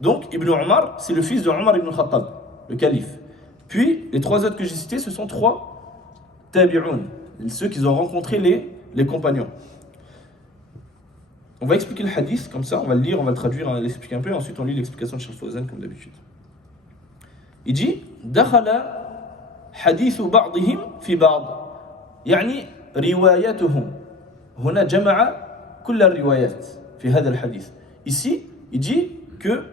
Donc Ibn Omar, c'est le fils de Omar ibn Khattab, le calife. Puis les trois autres que j'ai cités, ce sont trois tabi'un, ceux qui ont rencontré les compagnons. On va expliquer le hadith comme ça, on va le lire, on va le traduire, on va l'expliquer un peu, et ensuite on lit l'explication de Cheikh Fawzan comme d'habitude. Il dit دخل حديث بعضهم في بعض يعني رواياتهم هنا جمع كل الروايات في هذا الحديث. Ici, il dit que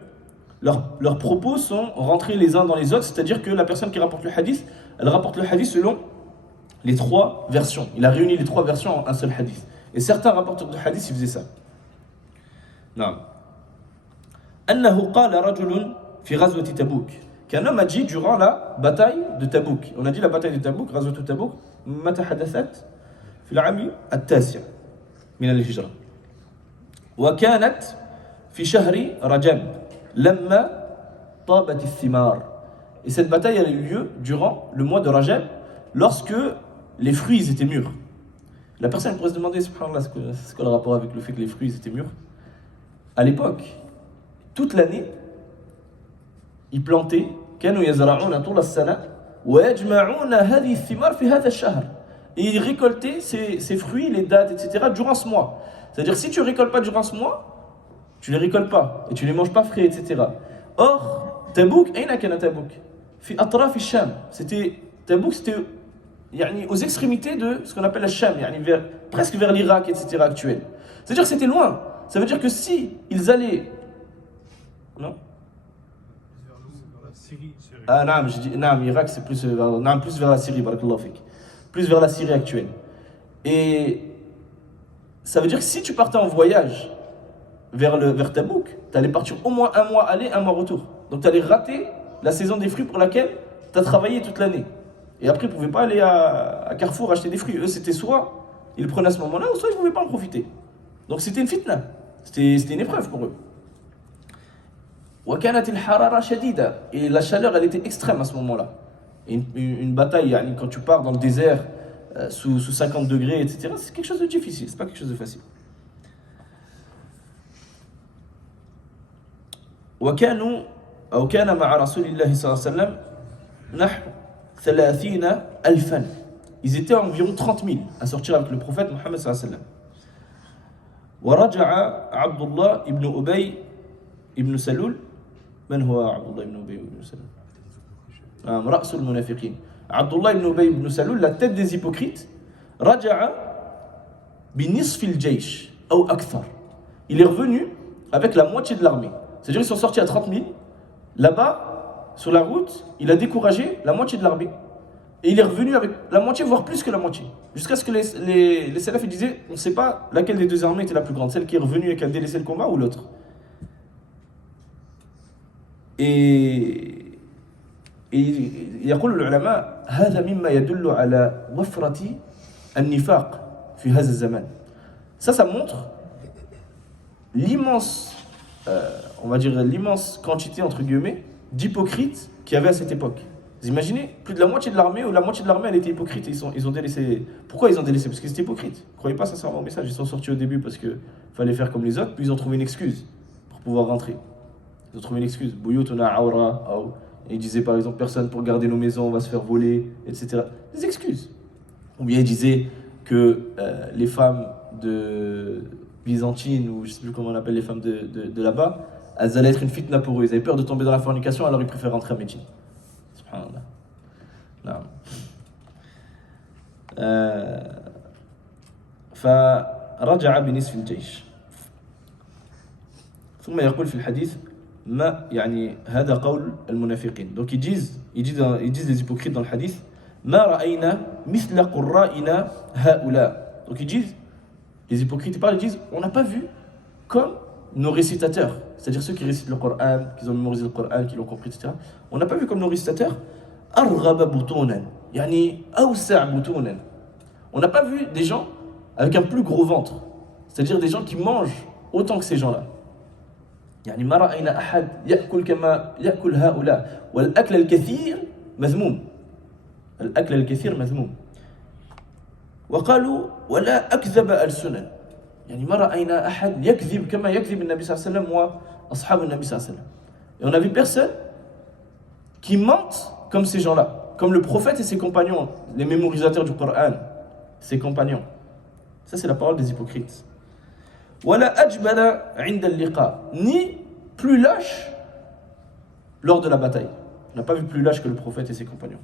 leurs propos sont rentrés les uns dans les autres, c'est-à-dire que la personne qui rapporte le hadith, elle rapporte le hadith selon les trois versions. Il a réuni les trois versions en un seul hadith. Et certains rapporteurs de hadith, ils faisaient ça. Non. أنه قال رجل في غزوة تبوك. Qu'un homme a dit durant la bataille de Tabouk. On a dit la bataille de Tabouk, غزوة تبوك, متى حدثت؟ في العام التاسع من الهجرة. وكانت في شهر رجب لما طابت الثمار. Et cette bataille elle a eu lieu durant le mois de Rajab, lorsque les fruits étaient mûrs. La personne pourrait se demander, subhanallah, c'est quoi le rapport avec le fait que les fruits étaient mûrs? À l'époque, toute l'année, ils plantaient, كانوا يزرعون طول السنة ويجمعون هذه الثمار في هذا الشهر. Et ils récoltaient ces fruits, les dattes, etc. durant ce mois. C'est-à-dire si tu ne récoltes pas durant ce mois, tu ne les récoltes pas et tu ne les manges pas frais, etc. Or, Tabouk, أين كان تبوك؟ في أطراف الشام. Tabouk, c'était aux extrémités de ce qu'on appelle la Sham, presque vers l'Irak, etc. actuel. C'est-à-dire que c'était loin. Ça veut dire que si ils allaient Non? La Syrie. Ah, non, je dis, non, Irak, c'est plus, non, plus vers la Syrie, barakallahu fik. Plus vers la Syrie actuelle. Et ça veut dire que si tu partais en voyage vers Tabouk, tu allais partir au moins un mois aller, un mois retour. Donc tu allais rater la saison des fruits pour laquelle tu as travaillé toute l'année. Et après, ils ne pouvaient pas aller à Carrefour acheter des fruits. Eux, c'était soit ils le prenaient à ce moment-là, ou soit ils ne pouvaient pas en profiter. Donc c'était une fitna. C'était une épreuve pour eux. وكانت الحرارة شديدة. Et la chaleur, elle était extrême à ce moment-là. Et une bataille, yani, quand tu pars dans le désert, sous 50 degrés, etc., c'est quelque chose de difficile, c'est pas quelque chose de facile. وكانوا أو كان مع رسول الله صلى الله عليه وسلم نحو 30,000. Ils étaient environ 30 000 à sortir avec le prophète Mohammed صلى الله عليه وسلم. ورجع عبد الله ابن أبي ابن سلول. من هو عبد الله بن أبي بن سلول؟ رأس المنافقين. عبد الله بن أبي بن سلول, la tête des hypocrites, رجع بنصف الجيش أو أكثر. Il est revenu avec la moitié de l'armée. C'est-à-dire qu'ils sont sortis à 30 000. Là-bas, sur la route, il a découragé la moitié de l'armée. Et il est revenu avec la moitié, voire plus que la moitié. Jusqu'à ce que les salafs disaient, on ne sait pas laquelle des deux armées était la plus grande. Celle qui est revenue et qui a délaissé le combat ou l'autre. Et يقول العلماء هذا مما يدل على وفرة النفاق في هذا الزمان. Ça montre l'immense, on va dire l'immense quantité entre guillemets d'hypocrites qu'il y avait à cette époque. Vous imaginez, plus de la moitié de l'armée, ou la moitié de l'armée elle était hypocrite et ils ont délaissé. Pourquoi ils ont délaissé? Parce qu'ils étaient hypocrites. Ils ne croyaient pas sincèrement au message. Ils sont sortis au début parce qu'il fallait faire comme les autres, puis ils ont trouvé une excuse pour pouvoir rentrer. Ils ont trouvé une excuse. Bouyoutuna aura. Et ils disaient par exemple, personne pour garder nos maisons, on va se faire voler, etc. Des excuses. Ou bien ils disaient que les femmes de byzantines, ou je ne sais plus comment on appelle les femmes de là-bas, elles allaient être une fitna pour eux. Ils avaient peur de tomber dans la fornication, alors ils préfèrent rentrer à Médine. Subhanallah. Non. فرجع بنصف الجيش. ثم يقول في الحديث ما يعني هذا قول المنافقين. Donc ils disent les hypocrites dans le hadith ما رأينا مثل قرائنا هؤلاء. Donc ils disent, les hypocrites ils disent, on n'a pas vu comme nos récitateurs, c'est-à-dire ceux qui récitent le Coran, qui ont mémorisé le Coran, qui l'ont compris, etc. On n'a pas vu comme nos récitateurs أرغب بطونا يعني أوسع بطونا. On n'a pas vu des gens avec un plus gros ventre, c'est-à-dire des gens qui mangent autant que ces gens-là. يعني ما رأينا أحد يأكل كما يأكل هؤلاء والأكل الكثير مذموم. الأكل الكثير مذموم. وقالوا ولا أكذب ألسنا. يعني ما رأينا أحد يكذب كما يكذب النبي صلى الله عليه وسلم وأصحاب النبي صلى الله عليه وسلم. Et on a vu personne qui mentent comme ces gens-là, comme le prophète et ses compagnons, les mémorisateurs du Coran, ses compagnons. Ça c'est la parole des hypocrites. ولا أجبل عند اللقاء. Ni plus lâche lors de la bataille. On n'a pas vu plus lâche que le prophète et ses compagnons.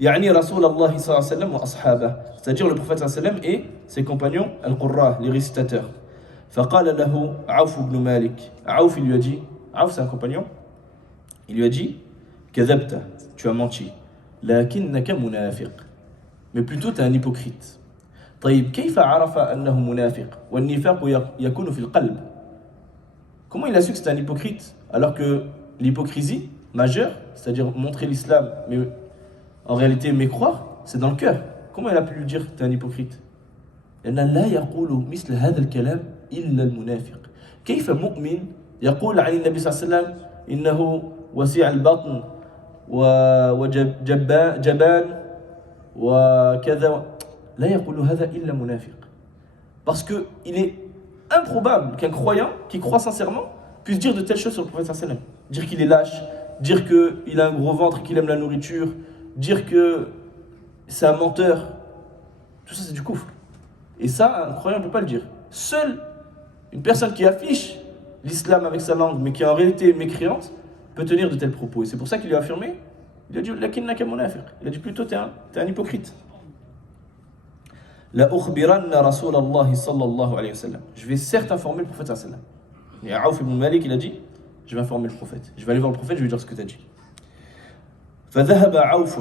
يعني رسول الله صلى الله عليه وسلم وأصحابه. C'est-à-dire le prophète صلى الله عليه وسلم et ses compagnons, al-Qurra, les récitateurs. فقال له عوف بن مالك. عوف il lui a dit, Awf c'est un compagnon, il lui a dit كذبت, tu as menti. لكنك منافق. Mais plutôt tu es un hypocrite. طيب كيف عرف أنه منافق والنفاق يكون في القلب. Comment il a su que c'était un hypocrite alors que l'hypocrisie majeure, c'est-à-dire montrer l'islam mais en réalité mécroire, c'est dans le cœur. Comment il a pu lui dire que tu es un hypocrite? لأن لا يقول مثل هذا الكلام إلا المنافق. كيف مؤمن يقول عن النبي صلى الله عليه وسلم إنه وسيع البطن وجبان وكذا. لا يقول هذا إلا منافق. Parce qu'il est improbable qu'un croyant qui croit sincèrement puisse dire de telles choses sur le prophète sallallahu alayhi wa sallam. Dire qu'il est lâche, dire qu'il a un gros ventre et qu'il aime la nourriture, dire que c'est un menteur. Tout ça c'est du kufr. Et ça, un croyant ne peut pas le dire. Seule une personne qui affiche l'islam avec sa langue mais qui en réalité est mécréante peut tenir de tels propos. Et c'est pour ça qu'il lui a affirmé, il a dit lakinnaka munafiq. Il a dit plutôt t'es un hypocrite. La ukhbiranna Rasulallah sallallahu alayhi wa sallam. Je vais certes informer le prophète sallallahu alayhi wa sallam. Et Aouf ibn Malik, il a dit, je vais informer le prophète. Je vais aller voir le prophète, je vais lui dire ce que tu as dit. فذهب عوف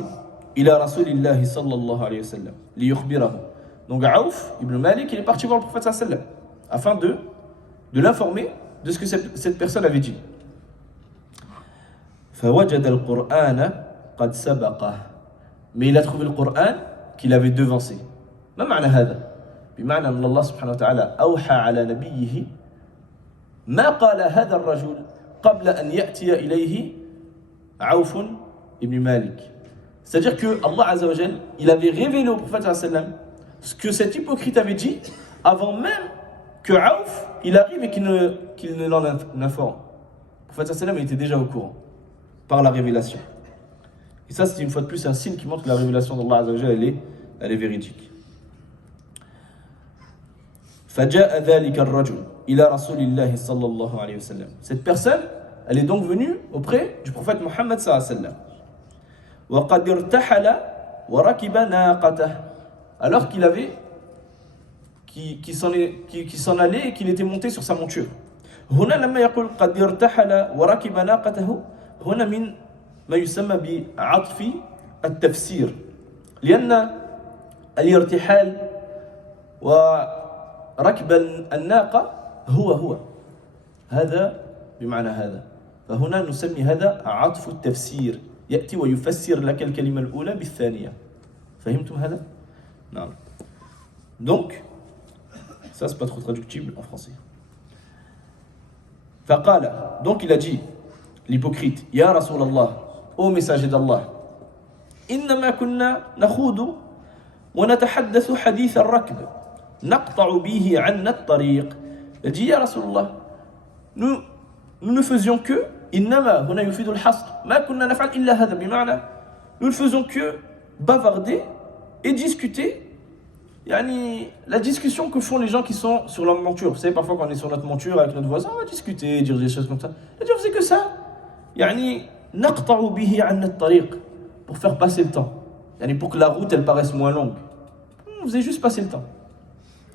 إلى رسول الله صلى الله عليه وسلم ليخبره. Donc Aouf ibn Malik, il est parti voir le prophète sallallahu alayhi wa sallam afin de l'informer de ce que cette personne avait dit. فوجد القرآن قد سبقه. Mais il a trouvé le Coran qu'il avait devancé. ما معنى هذا؟ بمعنى أن الله سبحانه وتعالى أوحى على نبيه ما قال هذا الرجل قبل أن يأتي إليه عوف ibn Malik. C'est-à-dire que Allah Azza wa Jal, il avait révélé au prophète sallallahu alayhi wa sallam ce que cet hypocrite avait dit avant même que Aouf il arrive et qu'il ne l'en informe. Le prophète sallallahu alayhi wa sallam était déjà au courant par la révélation. Et ça, c'est une fois de plus un signe qui montre que la révélation d'Allah Azza wa Jal, elle est véridique. فجاء ذلك الرجل إلى رسول الله صلى الله عليه وسلم. Cette personne, elle est donc venue auprès du prophète Mohammed sallallahu alayhi wa sallam. وقد ارتحل وركب ناقته. Alors qu'il avait qui s'en allait et qu'il était monté sur sa monture. هنا لما يقول قد ارتحل وركب ناقته هنا من ما يسمى بعطف التفسير لأن الارتحال وركب الناقة هو هذا بمعنى هذا فهنا نسمي هذا عطف التفسير يأتي ويفسر لك الكلمة الأولى بالثانية فهمتم هذا؟ نعم. Donc ça c'est pas trop traductible en français. فقال, donc il a dit l'hypocrite, Ya Rasulallah, ô messager d'Allah, إنما كنا نخوض ونتحدث حديث الركب نقطع به عنا الطريق. Il a dit, Ya Rasulallah, nous ne faisions que إنما هنا يفيد الحصر ما كنا نفعل إلا هذا بمعنى nous ne faisons que bavarder et discuter. Yani, la discussion que font les gens qui sont sur leur monture. Vous savez, parfois quand on est sur notre monture avec notre voisin, on va discuter, dire des choses comme ça. Il a dit, on faisait que ça. Yani, نقطع به عنا الطريق, pour faire passer le temps. Yani, pour que la route elle paraisse moins longue. On faisait juste passer le temps.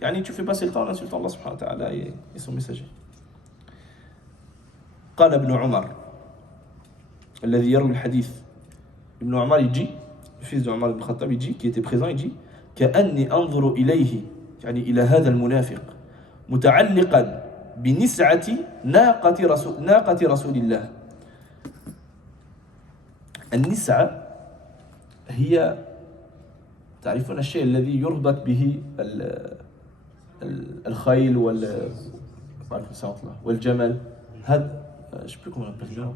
Yani, tu fais passer le temps en insultant Allah subhanahu wa ta'ala et son messager. قال ابن عمر الذي يروي الحديث. Ibn Umar il dit, le fils de Umar ibn Khattab il dit, qui était présent, il dit كأني أنظر إليه يعني إلى هذا المنافق متعلقا بنسعة ناقة رسول الله. النسعة هي تعرفون الشيء الذي يربط به الخيل والجمل. هذا je ne sais plus comment on appelle ça.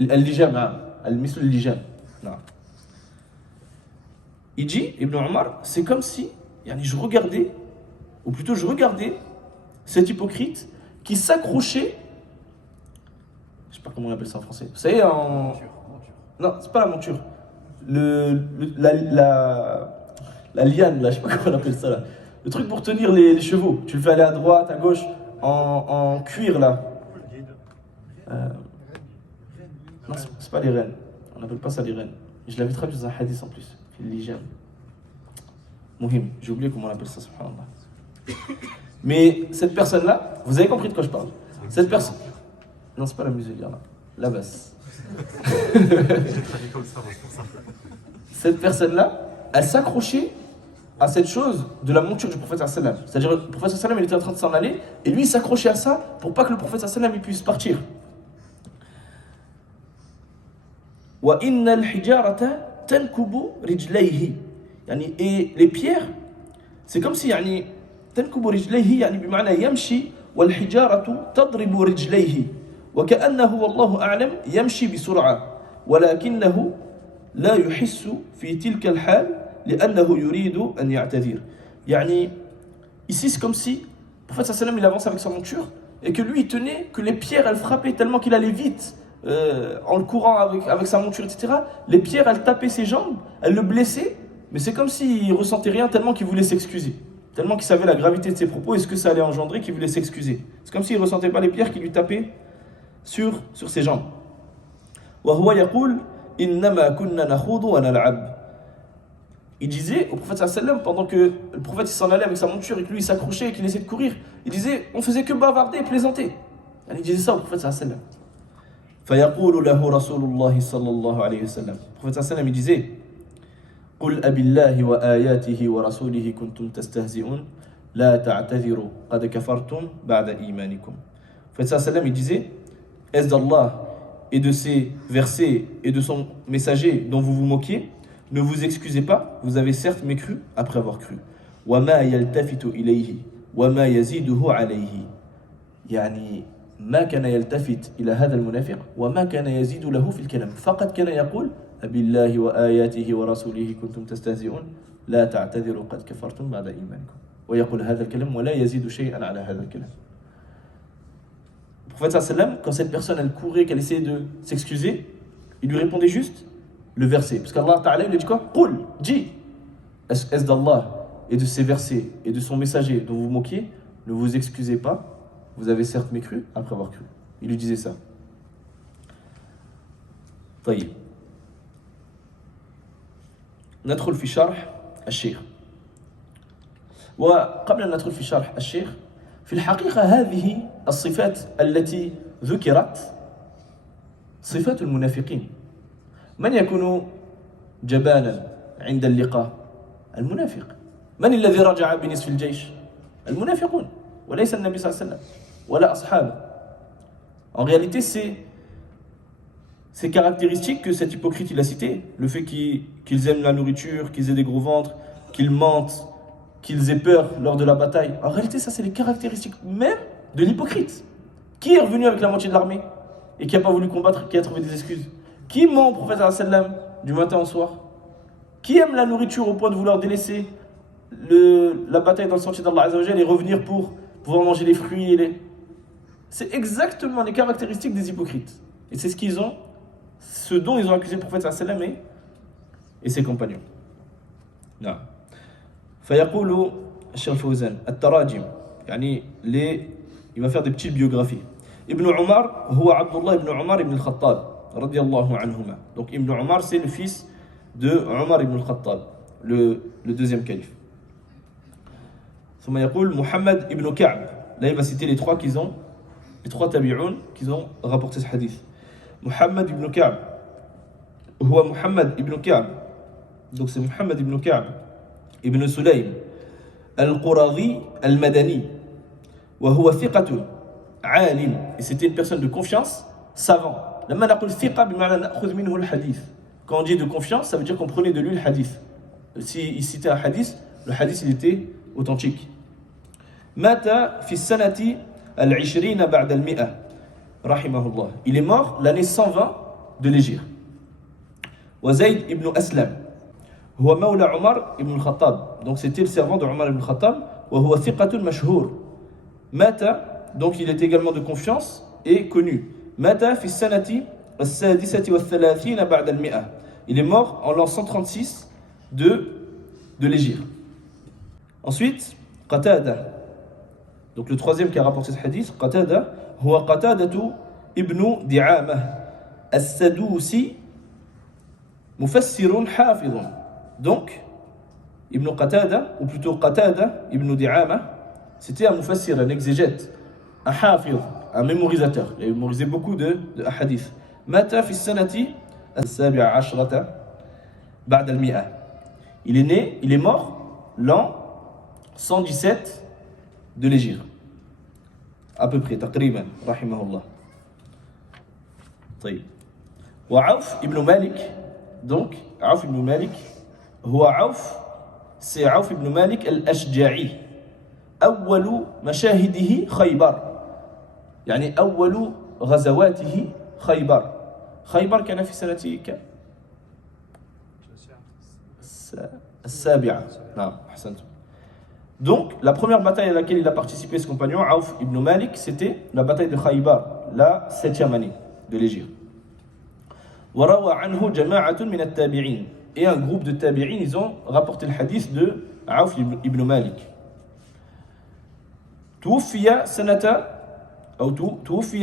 اللجام. مثل اللجام. نعم. Il dit, Ibn Omar, c'est comme si je regardais cet hypocrite qui s'accrochait, je ne sais pas comment on appelle ça en français, vous savez, en... Non, c'est pas la monture, la liane, là, je ne sais pas comment on appelle ça, là. Le truc pour tenir les chevaux, tu le fais aller à droite, à gauche, en cuir, là. Non, c'est pas les rênes, on n'appelle pas ça les rênes. Je l'avais traduit dans un hadith en plus. Mohim, j'ai oublié comment on appelle ça, subhanallah. Mais cette personne-là, vous avez compris de quoi je parle. Cette personne. Non, c'est pas la muselière là. La basse. Cette personne-là, elle s'accrochait à cette chose de la monture du prophète sallam. C'est-à-dire, le prophète sallam, il était en train de s'en aller, et lui, il s'accrochait à ça pour pas que le prophète sallam puisse partir. Wa inna al-hijarata tankubu rijlayhi. Yani, et les pierres, c'est comme si tankubu rijlayhi, yani bima'na yamshi wal hijaratu tadribu rijlayhi wa ka'annahu wallahu a'lam yamshi bi sur'a walakinahu la yuhissu fi tilka al-hal li'annahu yuridu an ya'tadhir. Yani, ici c'est comme si le prophète sallam il avance avec sa monture et que lui il tenait que les pierres elles frappaient tellement qu'il allait vite. En le courant avec sa monture, etc., les pierres, elles tapaient ses jambes, elles le blessaient, mais c'est comme s'il ressentait rien tellement qu'il voulait s'excuser. Tellement qu'il savait la gravité de ses propos et ce que ça allait engendrer qu'il voulait s'excuser. C'est comme s'il ne ressentait pas les pierres qui lui tapaient sur ses jambes. وهو يقول إنما كنا نخوض ونلعب. il disait au prophète sallam, pendant que le prophète s'en allait avec sa monture et que lui il s'accrochait et qu'il essayait de courir, il disait on faisait que bavarder et plaisanter. Il disait ça au prophète sallam. فيقول له رسول الله صلى الله عليه وسلم. Le prophète sallam il disait قل أبالله وآياته ورسوله كنتم تستهزئون لا تعتذروا قد كفرتم بعد إيمانكم. Le prophète sallam il disait est-ce d'Allah et de ses versets et de son messager dont vous vous moquiez, ne vous excusez pas, vous avez certes mécru après avoir cru. وما يلتفت إليه وما يزيده عليه. يعني ما كان يلتفت إلى هذا المنافق وما كان يزيد له في الكلام فقط كان يقول أبالله وآياته ورسوله كنتم تستهزئون لا تعتذروا قد كفرتم بعد إيمانكم ويقول هذا الكلام ولا يزيد شيئا على هذا الكلام. Le prophète sallam, quand cette personne elle courait, qu'elle essayait de s'excuser, il lui répondait juste le verset. Parce qu'Allah Ta'ala lui dit quoi? Qul, dis, est-ce d'Allah et de ses versets et de son messager dont vous vous moquiez, ne vous excusez pas, vous avez certes mécru après avoir cru. Il lui disait ça. طيب. ندخل في شرح الشيخ. وقبل أن ندخل في شرح الشيخ في الحقيقة هذه الصفات التي ذكرت صفات المنافقين. من يكون جبانا عند اللقاء؟ المنافق. من الذي رجع بنصف الجيش؟ المنافقون وليس النبي صلى الله عليه وسلم ولا أصحابه. En réalité, c'est ces caractéristiques que cet hypocrite il a citées, le fait qu'ils aiment la nourriture, qu'ils aient des gros ventres, qu'ils mentent, qu'ils aient peur lors de la bataille. En réalité, ça c'est les caractéristiques même de l'hypocrite. Qui est revenu avec la moitié de l'armée et qui n'a pas voulu combattre, qui a trouvé des excuses? Qui ment au prophète sallam du matin au soir? Qui aime la nourriture au point de vouloir délaisser la bataille dans le sentier d'Allah Azza wa Jal et revenir pour pouvoir manger les fruits et les... C'est exactement les caractéristiques des hypocrites. Et c'est ce dont ils ont accusé le prophète sallam et ses compagnons. Non. فيقول الشيخ الفوزان التراجم يعني il va faire des petites biographies. Ibn Umar هو عبد الله ibn Umar ibn al-Khattab رضي الله عنهما. Donc Ibn Umar c'est le fils de Umar ibn al-Khattab, le deuxième calife. ثم يقول محمد ibn Ka'b. Là il va citer les trois tabi'un qui ont rapporté ce hadith. Muhammad ibn Ka'b هو محمد ibn Ka'b. Donc c'est Muhammad ibn Ka'b ibn Sulaym al-Qurazi al-Madani وهو ثقة عالم. Et c'était une personne de confiance, savant. لما نقول ثقة بمعنى نأخذ منه الحديث. Quand on dit de confiance, ça veut dire qu'on prenait de lui le hadith. S'il citait un hadith, le hadith il était authentique. مات في السنة العشرين بعد المئة رحمه الله. Il est mort l'année 120 de l'Hégire. وزيد ibn Aslam هو مولى عمر ibn al-Khattab. Donc c'était le servant de Umar ibn al-Khattab. وهو ثقة مشهور. مات, donc il est également de confiance et connu. مات في السنة السادسة والثلاثين بعد المئة. Il est mort en l'an 136 de l'Hégire. Ensuite, Qatada. Donc le troisième qui a rapporté ce hadith, Qatada, هو قتادة ابن دعامة السدوسي مفسر حافظ. Donc, Ibn Qatada, ou plutôt Qatada ibn Di'ama, c'était un mufassir, un exégète, un hafiz, un mémorisateur. Il a mémorisé beaucoup de hadiths. Mata fi sanati al-sabi'a ashrata ba'd al-mi'a. Il est mort l'an 117 de l'Hégire. À peu près, taqriban, rahimahullah. طيب. وعوف ibn Malik, donc, Auf ibn Malik, هو عوف, c'est Auf ibn Malik al-Ashja'i. أول مشاهده خيبر. يعني أول غزواته خيبر. خيبر كان في سنة كم؟ السابعة. نعم, أحسنتم. Donc, la première bataille à laquelle il a participé, ce compagnon, Auf ibn Malik, c'était la bataille de Khaybar, la 7e année de l'Hégire. وروى عنه جماعة من التابعين. Et un groupe de tabi'in, ils ont rapporté le hadith de Auf ibn Malik. توفي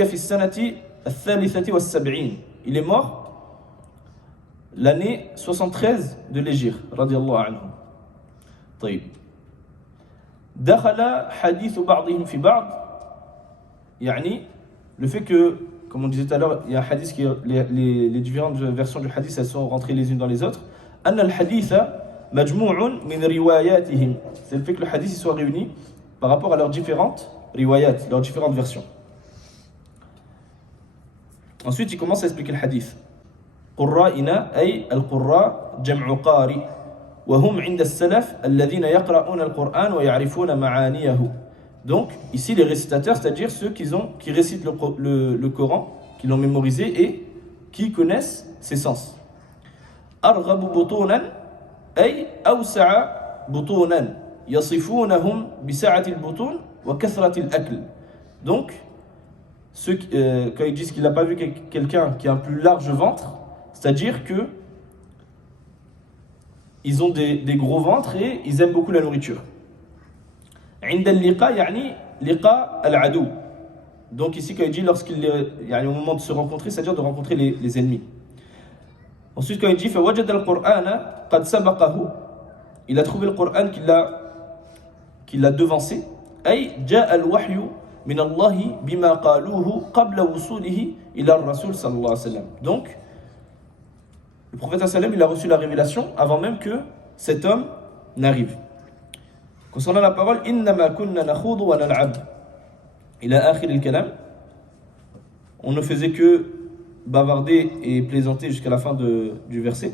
في السنة الثالثة والسبعين. Il est mort l'année 73 de l'Hégire, radiallahu anhu. طيب. دخل حديث بعضهم في بعض, يعني le fait que, comme on disait tout à l'heure, il y a un hadith qui, les différentes versions du hadith, elles sont rentrées les unes dans les autres. أن الحديث مجموع من رواياتهم, c'est le fait que le hadith soit réuni par rapport à leurs différentes riwayat, leurs différentes versions. Ensuite, il commence à expliquer le hadith. قرائنا أي القراء جمع قارئ وهم عند السلف الذين يقرؤون القرآن ويعرفون معانيه. Donc, ici, les récitateurs, c'est-à-dire ceux qui récitent le Coran, qui l'ont mémorisé et qui connaissent ses sens. أرغب بطونا أي أوسع بطونا يصفونهم بسعة البطون وكثرة الأكل. Donc, ceux quand ils disent qu'il n'a pas vu quelqu'un qui a un plus large ventre, c'est-à-dire que ils ont des gros ventres et ils aiment beaucoup la nourriture. عند اللقاء يعني لقاء العدو. Donc ici quand il dit au moment de se rencontrer, c'est-à-dire de rencontrer les ennemis. Ensuite quand il dit فوجد القرآن قد سبقه, il a trouvé le Coran qui l'a devancé. أي جاء الوحي من الله بما قالوه قبل وصوله إلى الرسول صلى الله عليه وسلم. Donc le prophète sallam, il a reçu la révélation avant même que cet homme n'arrive. Concernant la parole, إنما كنا نخوض ونلعب إلى آخر الكلام, on ne faisait que bavarder et plaisanter jusqu'à la fin du verset.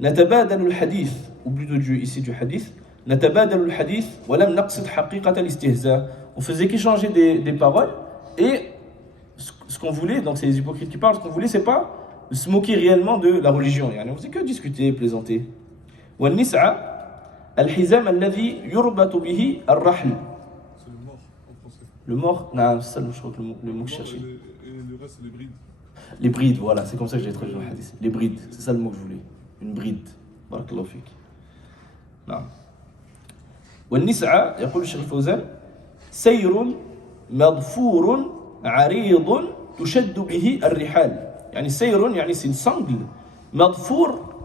نتبادل الحديث, ou plutôt ici du hadith, نتبادل الحديث ولم نقصد حقيقة الاستهزاء. On faisait qu'échanger des paroles et ce qu'on voulait, donc c'est les hypocrites qui parlent, ce qu'on voulait c'est pas se moquer réellement de la religion, on faisait que discuter, plaisanter. والنسعة الحزام الذي يربط به الرحل. C'est le mort en français. Le mort, non, c'est ça je crois que le mot que je cherchais. Et le reste, c'est les brides. Les brides, voilà, c'est comme ça que j'ai trouvé le hadith. Les brides, c'est ça le mot que je voulais. Une bride. Barakallahu fik. Non. والنسعة يقول الشيخ الفوزان سير مضفور عريض تشد به الرحال. يعني سير يعني c'est une sangle. مضفور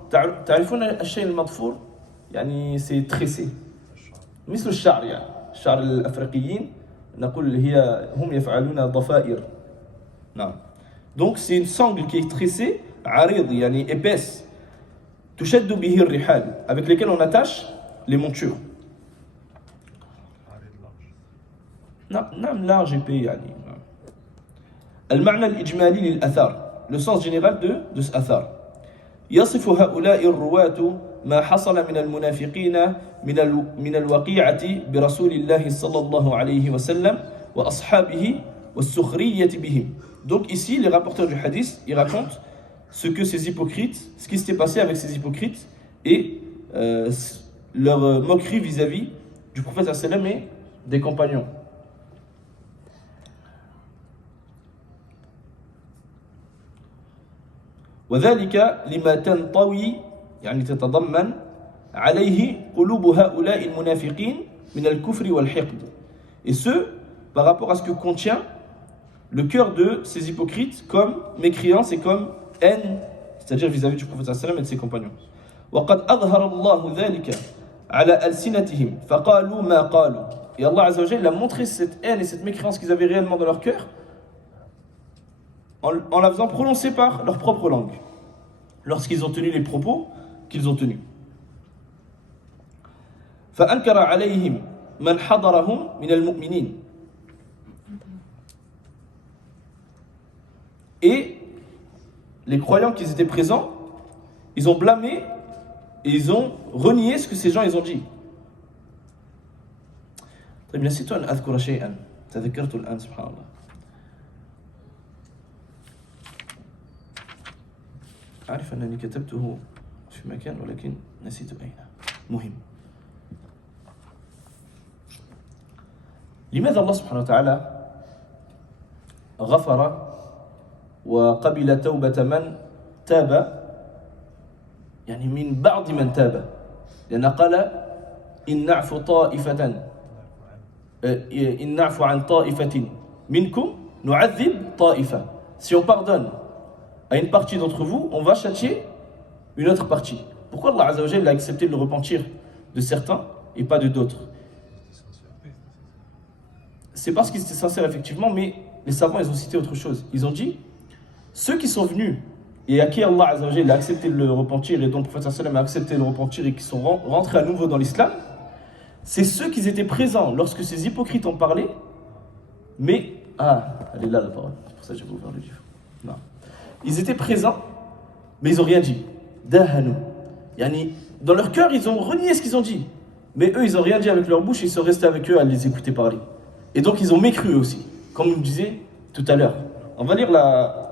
تعرفون الشيء المضفور؟ يعني c'est tressé. مثل الشعر, يعني الشعر الأفريقيين نقول هم يفعلون ضفائر. نعم. Donc c'est une sangle qui est tressée, عريض يعني épaisse. تشد به الرحال, avec lesquelles on attache les montures. نعم large épais يعني. المعنى الإجمالي للأثار, le sens général de ce athar. يصف هؤلاء الرواة ما حصل من المنافقين من الوقيعة برسول الله صلى الله عليه وسلم وأصحابه والسخرية بهم. Donc ici les rapporteurs du hadith, ils racontent ce qui s'était passé avec ces hypocrites et leur moquerie vis-à-vis du prophète sallam et des compagnons. وذلك لما تنطوي يعني تتضمن عليه قلوب هؤلاء المنافقين من الكفر والحقد. Et ce, par rapport à ce que contient le cœur de ces hypocrites comme mécréance et comme haine, c'est-à-dire vis-à-vis du prophète sallam et de ses compagnons. وقد أظهر الله ذلك على ألسنتهم فقالوا ما قالوا. Et Allah Azza wa Jalla a montré cette haine et cette mécréance qu'ils avaient réellement dans leur cœur en la faisant prononcer par leur propre langue, lorsqu'ils ont tenu les propos qu'ils ont tenus. فأنكر عليهم من حضرهم من المؤمنين. Et les croyants qui étaient présents, ils ont blâmé et ils ont renié ce que ces gens ils ont dit. طيب نسيت أن أذكر شيئا تذكرت الآن سبحان الله. أعرف أنني كتبته في مكان ولكن نسيت أين. مهم. لماذا الله سبحانه وتعالى غفر وقبل توبة من تاب يعني من بعض من تاب؟ لأن قال إن نعفو عن طائفة منكم نعذب طائفة. Si on pardonne à une partie d'entre vous, on va châtier une autre partie. Pourquoi Allah Azza wa Jalla a accepté le repentir de certains et pas de d'autres? C'est parce qu'ils étaient sincères effectivement, mais les savants ils ont cité autre chose. Ils ont dit, ceux qui sont venus et à qui Allah Azza wa Jalla a accepté le repentir et dont le prophète sallam a accepté le repentir et qui sont rentrés à nouveau dans l'islam, c'est ceux qui étaient présents lorsque ces hypocrites ont parlé, mais... Ah, elle est là la parole, c'est pour ça que j'ai ouvert le livre. Non. Ils étaient présents, mais ils n'ont rien dit. Dahanu. Yani, dans leur cœur, ils ont renié ce qu'ils ont dit. Mais eux, ils n'ont rien dit avec leur bouche, ils sont restés avec eux à les écouter parler. Et donc, ils ont mécru aussi, comme on disait tout à l'heure. On va lire la...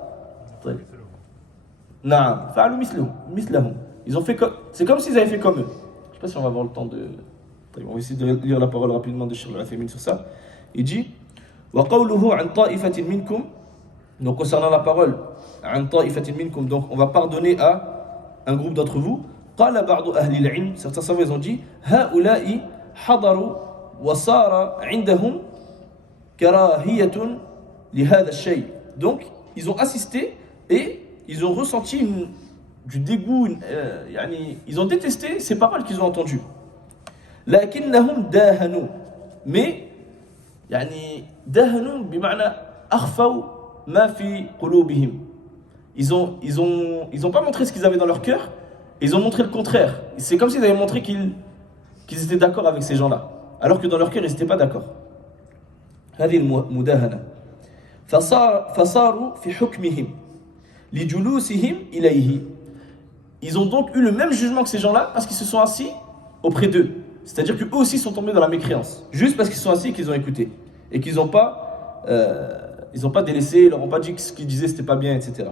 Naam, fa'alu mislahum. Ils ont fait comme... C'est comme s'ils avaient fait comme eux. Je ne sais pas si on va avoir le temps de... On va essayer de lire la parole rapidement de Cheikh Al-Uthaymin sur ça. Il dit wa qawluhu an ta'ifatin minkum. Donc concernant la parole an ta'ifatin minkum, donc on va pardonner à un groupe d'entre vous. Qala ba'du ahli al-'ilm, certains savants ils ont dit ha'ula'i hadaru wa sara 'indahum karahiyatun li hadha ash-shay. Donc ils ont assisté et ils ont ressenti du dégoût, ils ont détesté ces paroles qu'ils ont entendues. لكنهم داهنوا mais يعني داهنوا بمعنى أخفوا ما في قلوبهم. Ils ont pas montré ce qu'ils avaient dans leur cœur, ils ont montré le contraire. C'est comme s'ils avaient montré qu'ils étaient d'accord avec ces gens-là, alors que dans leur cœur ils n'étaient pas d'accord. هذه المداهنة فصاروا في حكمهم لجلوسهم إليه. Ils ont donc eu le même jugement que ces gens-là parce qu'ils se sont assis auprès d'eux. C'est-à-dire qu'eux aussi sont tombés dans la mécréance, juste parce qu'ils sont assis et qu'ils ont écouté. Et qu'ils n'ont pas, délaissé, ils leur ont pas dit que ce qu'ils disaient c'était pas bien, etc.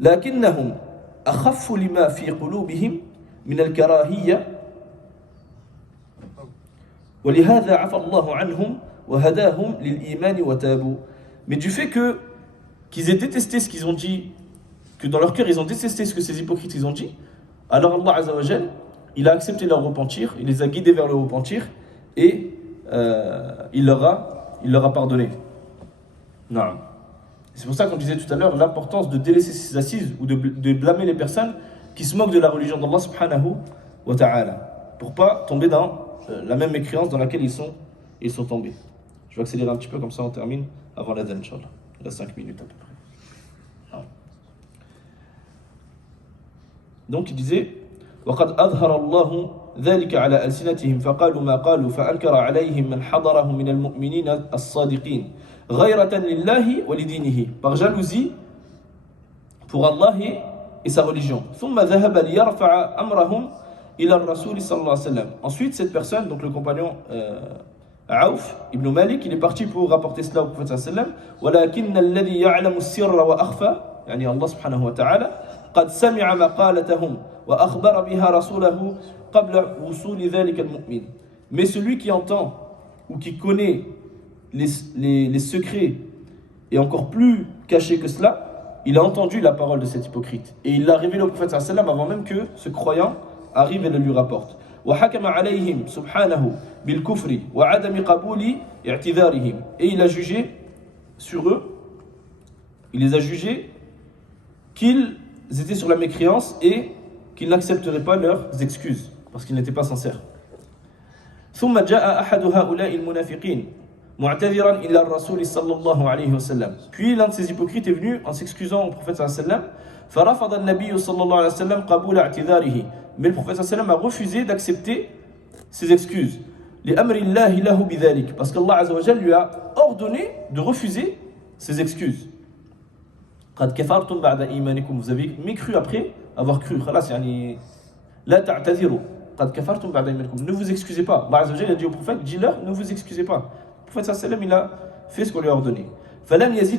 لكنهم أخفوا لما في قلوبهم من الكراهية ولهذا عفى الله عنهم وهداهم للإيمان وتابوا. Mais du fait qu'ils aient détesté ce qu'ils ont dit, que dans leur cœur ils ont détesté ce que ces hypocrites ils ont dit, alors Allah Azza wa Jal, il a accepté leur repentir, il les a guidés vers le repentir et il leur a pardonné. Non. C'est pour ça qu'on disait tout à l'heure l'importance de délaisser ses assises ou de blâmer les personnes qui se moquent de la religion d'Allah subhanahu wa ta'ala, pour pas tomber dans la même mécréance dans laquelle ils sont tombés. Je vais accélérer un petit peu comme ça on termine avant l'adhan, Inch'Allah. Il reste 5 minutes à peu près. Non. Donc il disait وقد أظهر الله ذلك على ألسنتهم فقالوا ما قالوا فأنكر عليهم من حضرهم من المؤمنين الصادقين غيرة لله ولدينه, par jalousie pour Allah et sa religion. ثم ذهب ليرفع أمرهم إلى الرسول صلى الله عليه وسلم. Ensuite cette personne, donc le compagnon Aouf ibn Malik, il est parti pour rapporter cela au prophète صلى الله عليه وسلم. ولكن الذي يعلم السر وأخفى, يعني الله سبحانه وتعالى, قد سمع مقالتهم وأخبر بها رسوله قبل وصول ذلك المؤمن. Mais celui qui entend ou qui connaît les secrets et encore plus cachés que cela, il a entendu la parole de cet hypocrite et il l'a révélé au prophète sallallahu alayhi wa sallam avant même que ce croyant arrive et le lui rapporte. وحكم عليهم سبحانه بالكفر وعدم قبول اعتذارهم. Et il a jugé sur eux, il les a jugés qu'ils étaient sur la mécréance et qu'ils n'accepteraient pas leurs excuses parce qu'ils n'étaient pas sincères. ثم جاء أحد هؤلاء المنافقين معتذرا إلى الرسول صلى الله عليه وسلم. Puis l'un de ces hypocrites est venu en s'excusant au prophète صلى الله عليه وسلم. فرفض النبي صلى الله عليه وسلم قبول اعتذاره. Mais le prophète صلى الله عليه وسلم a refusé d'accepter ses excuses. لأمر الله له بذلك, parce qu'Allah عز وجل lui a ordonné de refuser ses excuses. قد كفرتم بعد إيمانكم, vous avez mécru après avoir cru. خلاص يعني لا تعتذروا قد كفرتم بعد إيمانكم. Ne vous excusez pas. Allah عز وجل a dit au prophète, dis-leur, ne vous excusez pas. Le prophète صلى الله عليه وسلم il a fait ce qu'on lui a ordonné. فلم يزد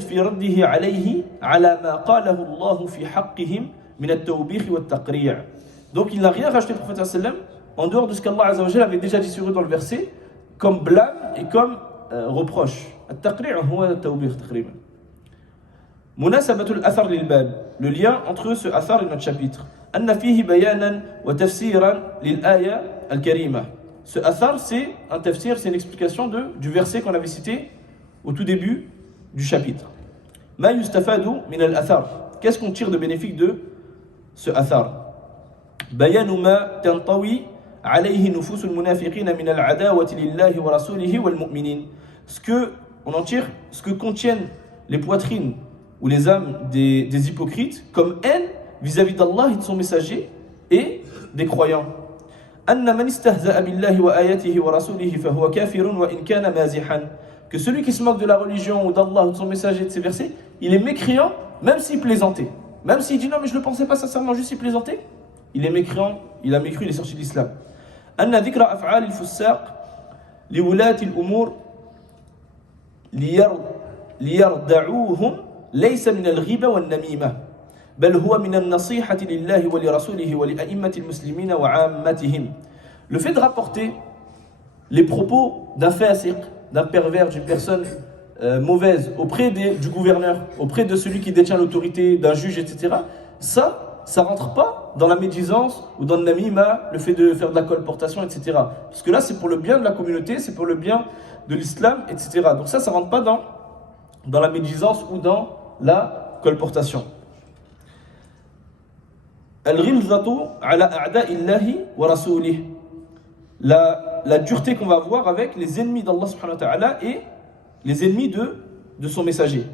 في رده عليه على ما قاله الله في حقهم من التوبيخ والتقريع. Donc il n'a rien rajouté le prophète صلى الله عليه وسلم en dehors de ce qu'Allah عز وجل avait déjà dit sur eux dans le verset comme blâme et comme reproche. التقريع هو التوبيخ تقريبا. مناسبة الأثر للباب, le lien entre ce athar et notre chapitre. أن فيه بيانا وتفسيرا للآية الكريمة. Ce athar c'est un tafsir, c'est une explication du verset qu'on avait cité au tout début du chapitre. Ma yustafadu min al-athar. Qu'est-ce qu'on tire de bénéfique de ce athar? Bayanu ma tantawi alayhi nufusul munafiqina min al-adawati lillahi wa rasulihi wal mu'minin. On en tire ce que contiennent les poitrines ou les âmes des hypocrites comme haine vis-à-vis d'Allah et de son messager et des croyants. Anna man istahza'a billahi wa ayatihi wa rasulihi fa huwa kafirun wa in kana mazihan. Que celui qui se moque de la religion ou d'Allah ou de son messager et de ses versets, il est mécréant même s'il plaisantait. Même s'il dit non mais je ne le pensais pas sincèrement, juste il plaisantait, il est mécréant, il a mécru, il est sorti de l'islam. Anna dhikra af'al al-fussaq li wulati al-umur liyarda'uhum laysa min al-ghiba wa al-namima bal huwa min al-nasihati lillahi wa li rasulihi wa li a'immati al-muslimina wa 'ammatihim. Le fait de rapporter les propos d'un fasiq, d'un pervers, d'une personne mauvaise auprès du gouverneur, auprès de celui qui détient l'autorité, d'un juge, etc. Ça rentre pas dans la médisance ou dans le namima, le fait de faire de la colportation, etc. Parce que là, c'est pour le bien de la communauté, c'est pour le bien de l'islam, etc. Donc ça rentre pas dans la médisance ou dans la colportation. Al-ghilzatu ala a'da'illahi wa rasulih. La dureté qu'on va avoir avec les ennemis d'Allah subhanahu wa ta'ala et les ennemis de son messager.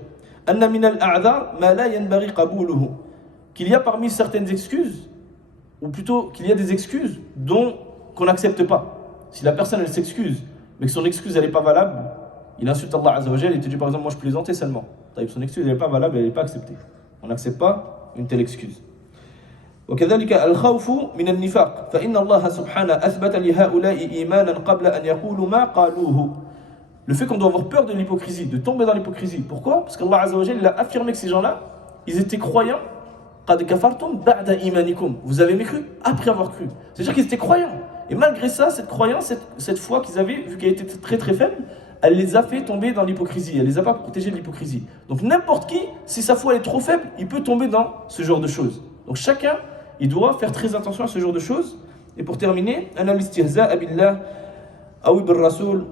Anna min al-a'dhar ma la yanbaghi qabuluhu. Qu'il y a parmi certaines excuses, ou plutôt qu'il y a des excuses qu'on n'accepte pas. Si la personne elle s'excuse, mais que son excuse elle n'est pas valable, il insulte Allah Azza wa Jalla, il te dit par exemple moi je plaisantais seulement. Son excuse elle n'est pas valable, elle n'est pas acceptée. On n'accepte pas une telle excuse. وكذلك الخوف من النفاق فإن الله سبحانه أثبت لهؤلاء إيمانا قبل أن يقولوا ما قالوه. Le fait qu'on doit avoir peur de l'hypocrisie, de tomber dans l'hypocrisie. Pourquoi? Parce qu'Allah Azza wa Jalla il a affirmé que ces gens-là, ils étaient croyants. قَدْ كَفَرْتُمْ بَعْدَ إِيمَانِكُمْ. Vous avez mécru après avoir cru. C'est-à-dire qu'ils étaient croyants. Et malgré ça, cette croyance, cette foi qu'ils avaient, vu qu'elle était très très faible, elle les a fait tomber dans l'hypocrisie. Elle les a pas protégés de l'hypocrisie. Donc n'importe qui, si sa foi est trop faible, il peut tomber dans ce genre de choses. Donc chacun, il doit faire très attention à ce genre de choses. Et pour terminer, أَنَا الْإِسْتِهْزَاءَ بِاللَّهِ أَوْ بِالرَّسُولِ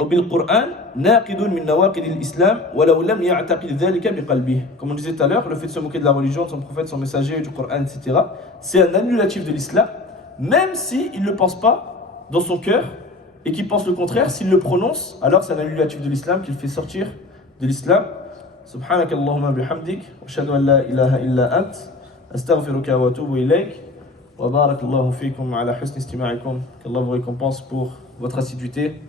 أو بالقرآن ناقض من نواقض الإسلام ولو لم يعتقد ذلك بقلبه. Comme on disait tout à l'heure, le fait de se moquer de la religion, de son prophète, son messager, du Coran, etc. c'est un annulatif de l'islam, même s'il ne le pense pas dans son cœur et qu'il pense le contraire, s'il le prononce, alors c'est un annulatif de l'islam qui le fait sortir de l'islam. سبحانك اللهم بحمدك وأشهد أن لا إله إلا أنت أستغفرك وأتوب إليك وبارك الله فيكم على حسن استماعكم. qu'Allah vous récompense pour votre assiduité.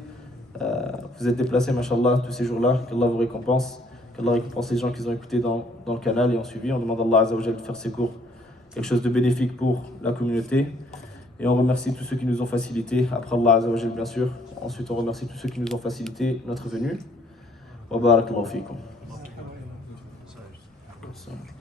Vous êtes déplacés, mashallah, tous ces jours-là. Qu'Allah vous récompense. Qu'Allah récompense les gens qui ont écouté dans le canal et ont suivi. On demande à Allah Azza wa Jalla de faire ces cours quelque chose de bénéfique pour la communauté. Et on remercie tous ceux qui nous ont facilité. Après Allah Azza wa Jalla, bien sûr. Ensuite, on remercie tous ceux qui nous ont facilité notre venue. Wa barakallahu fikum.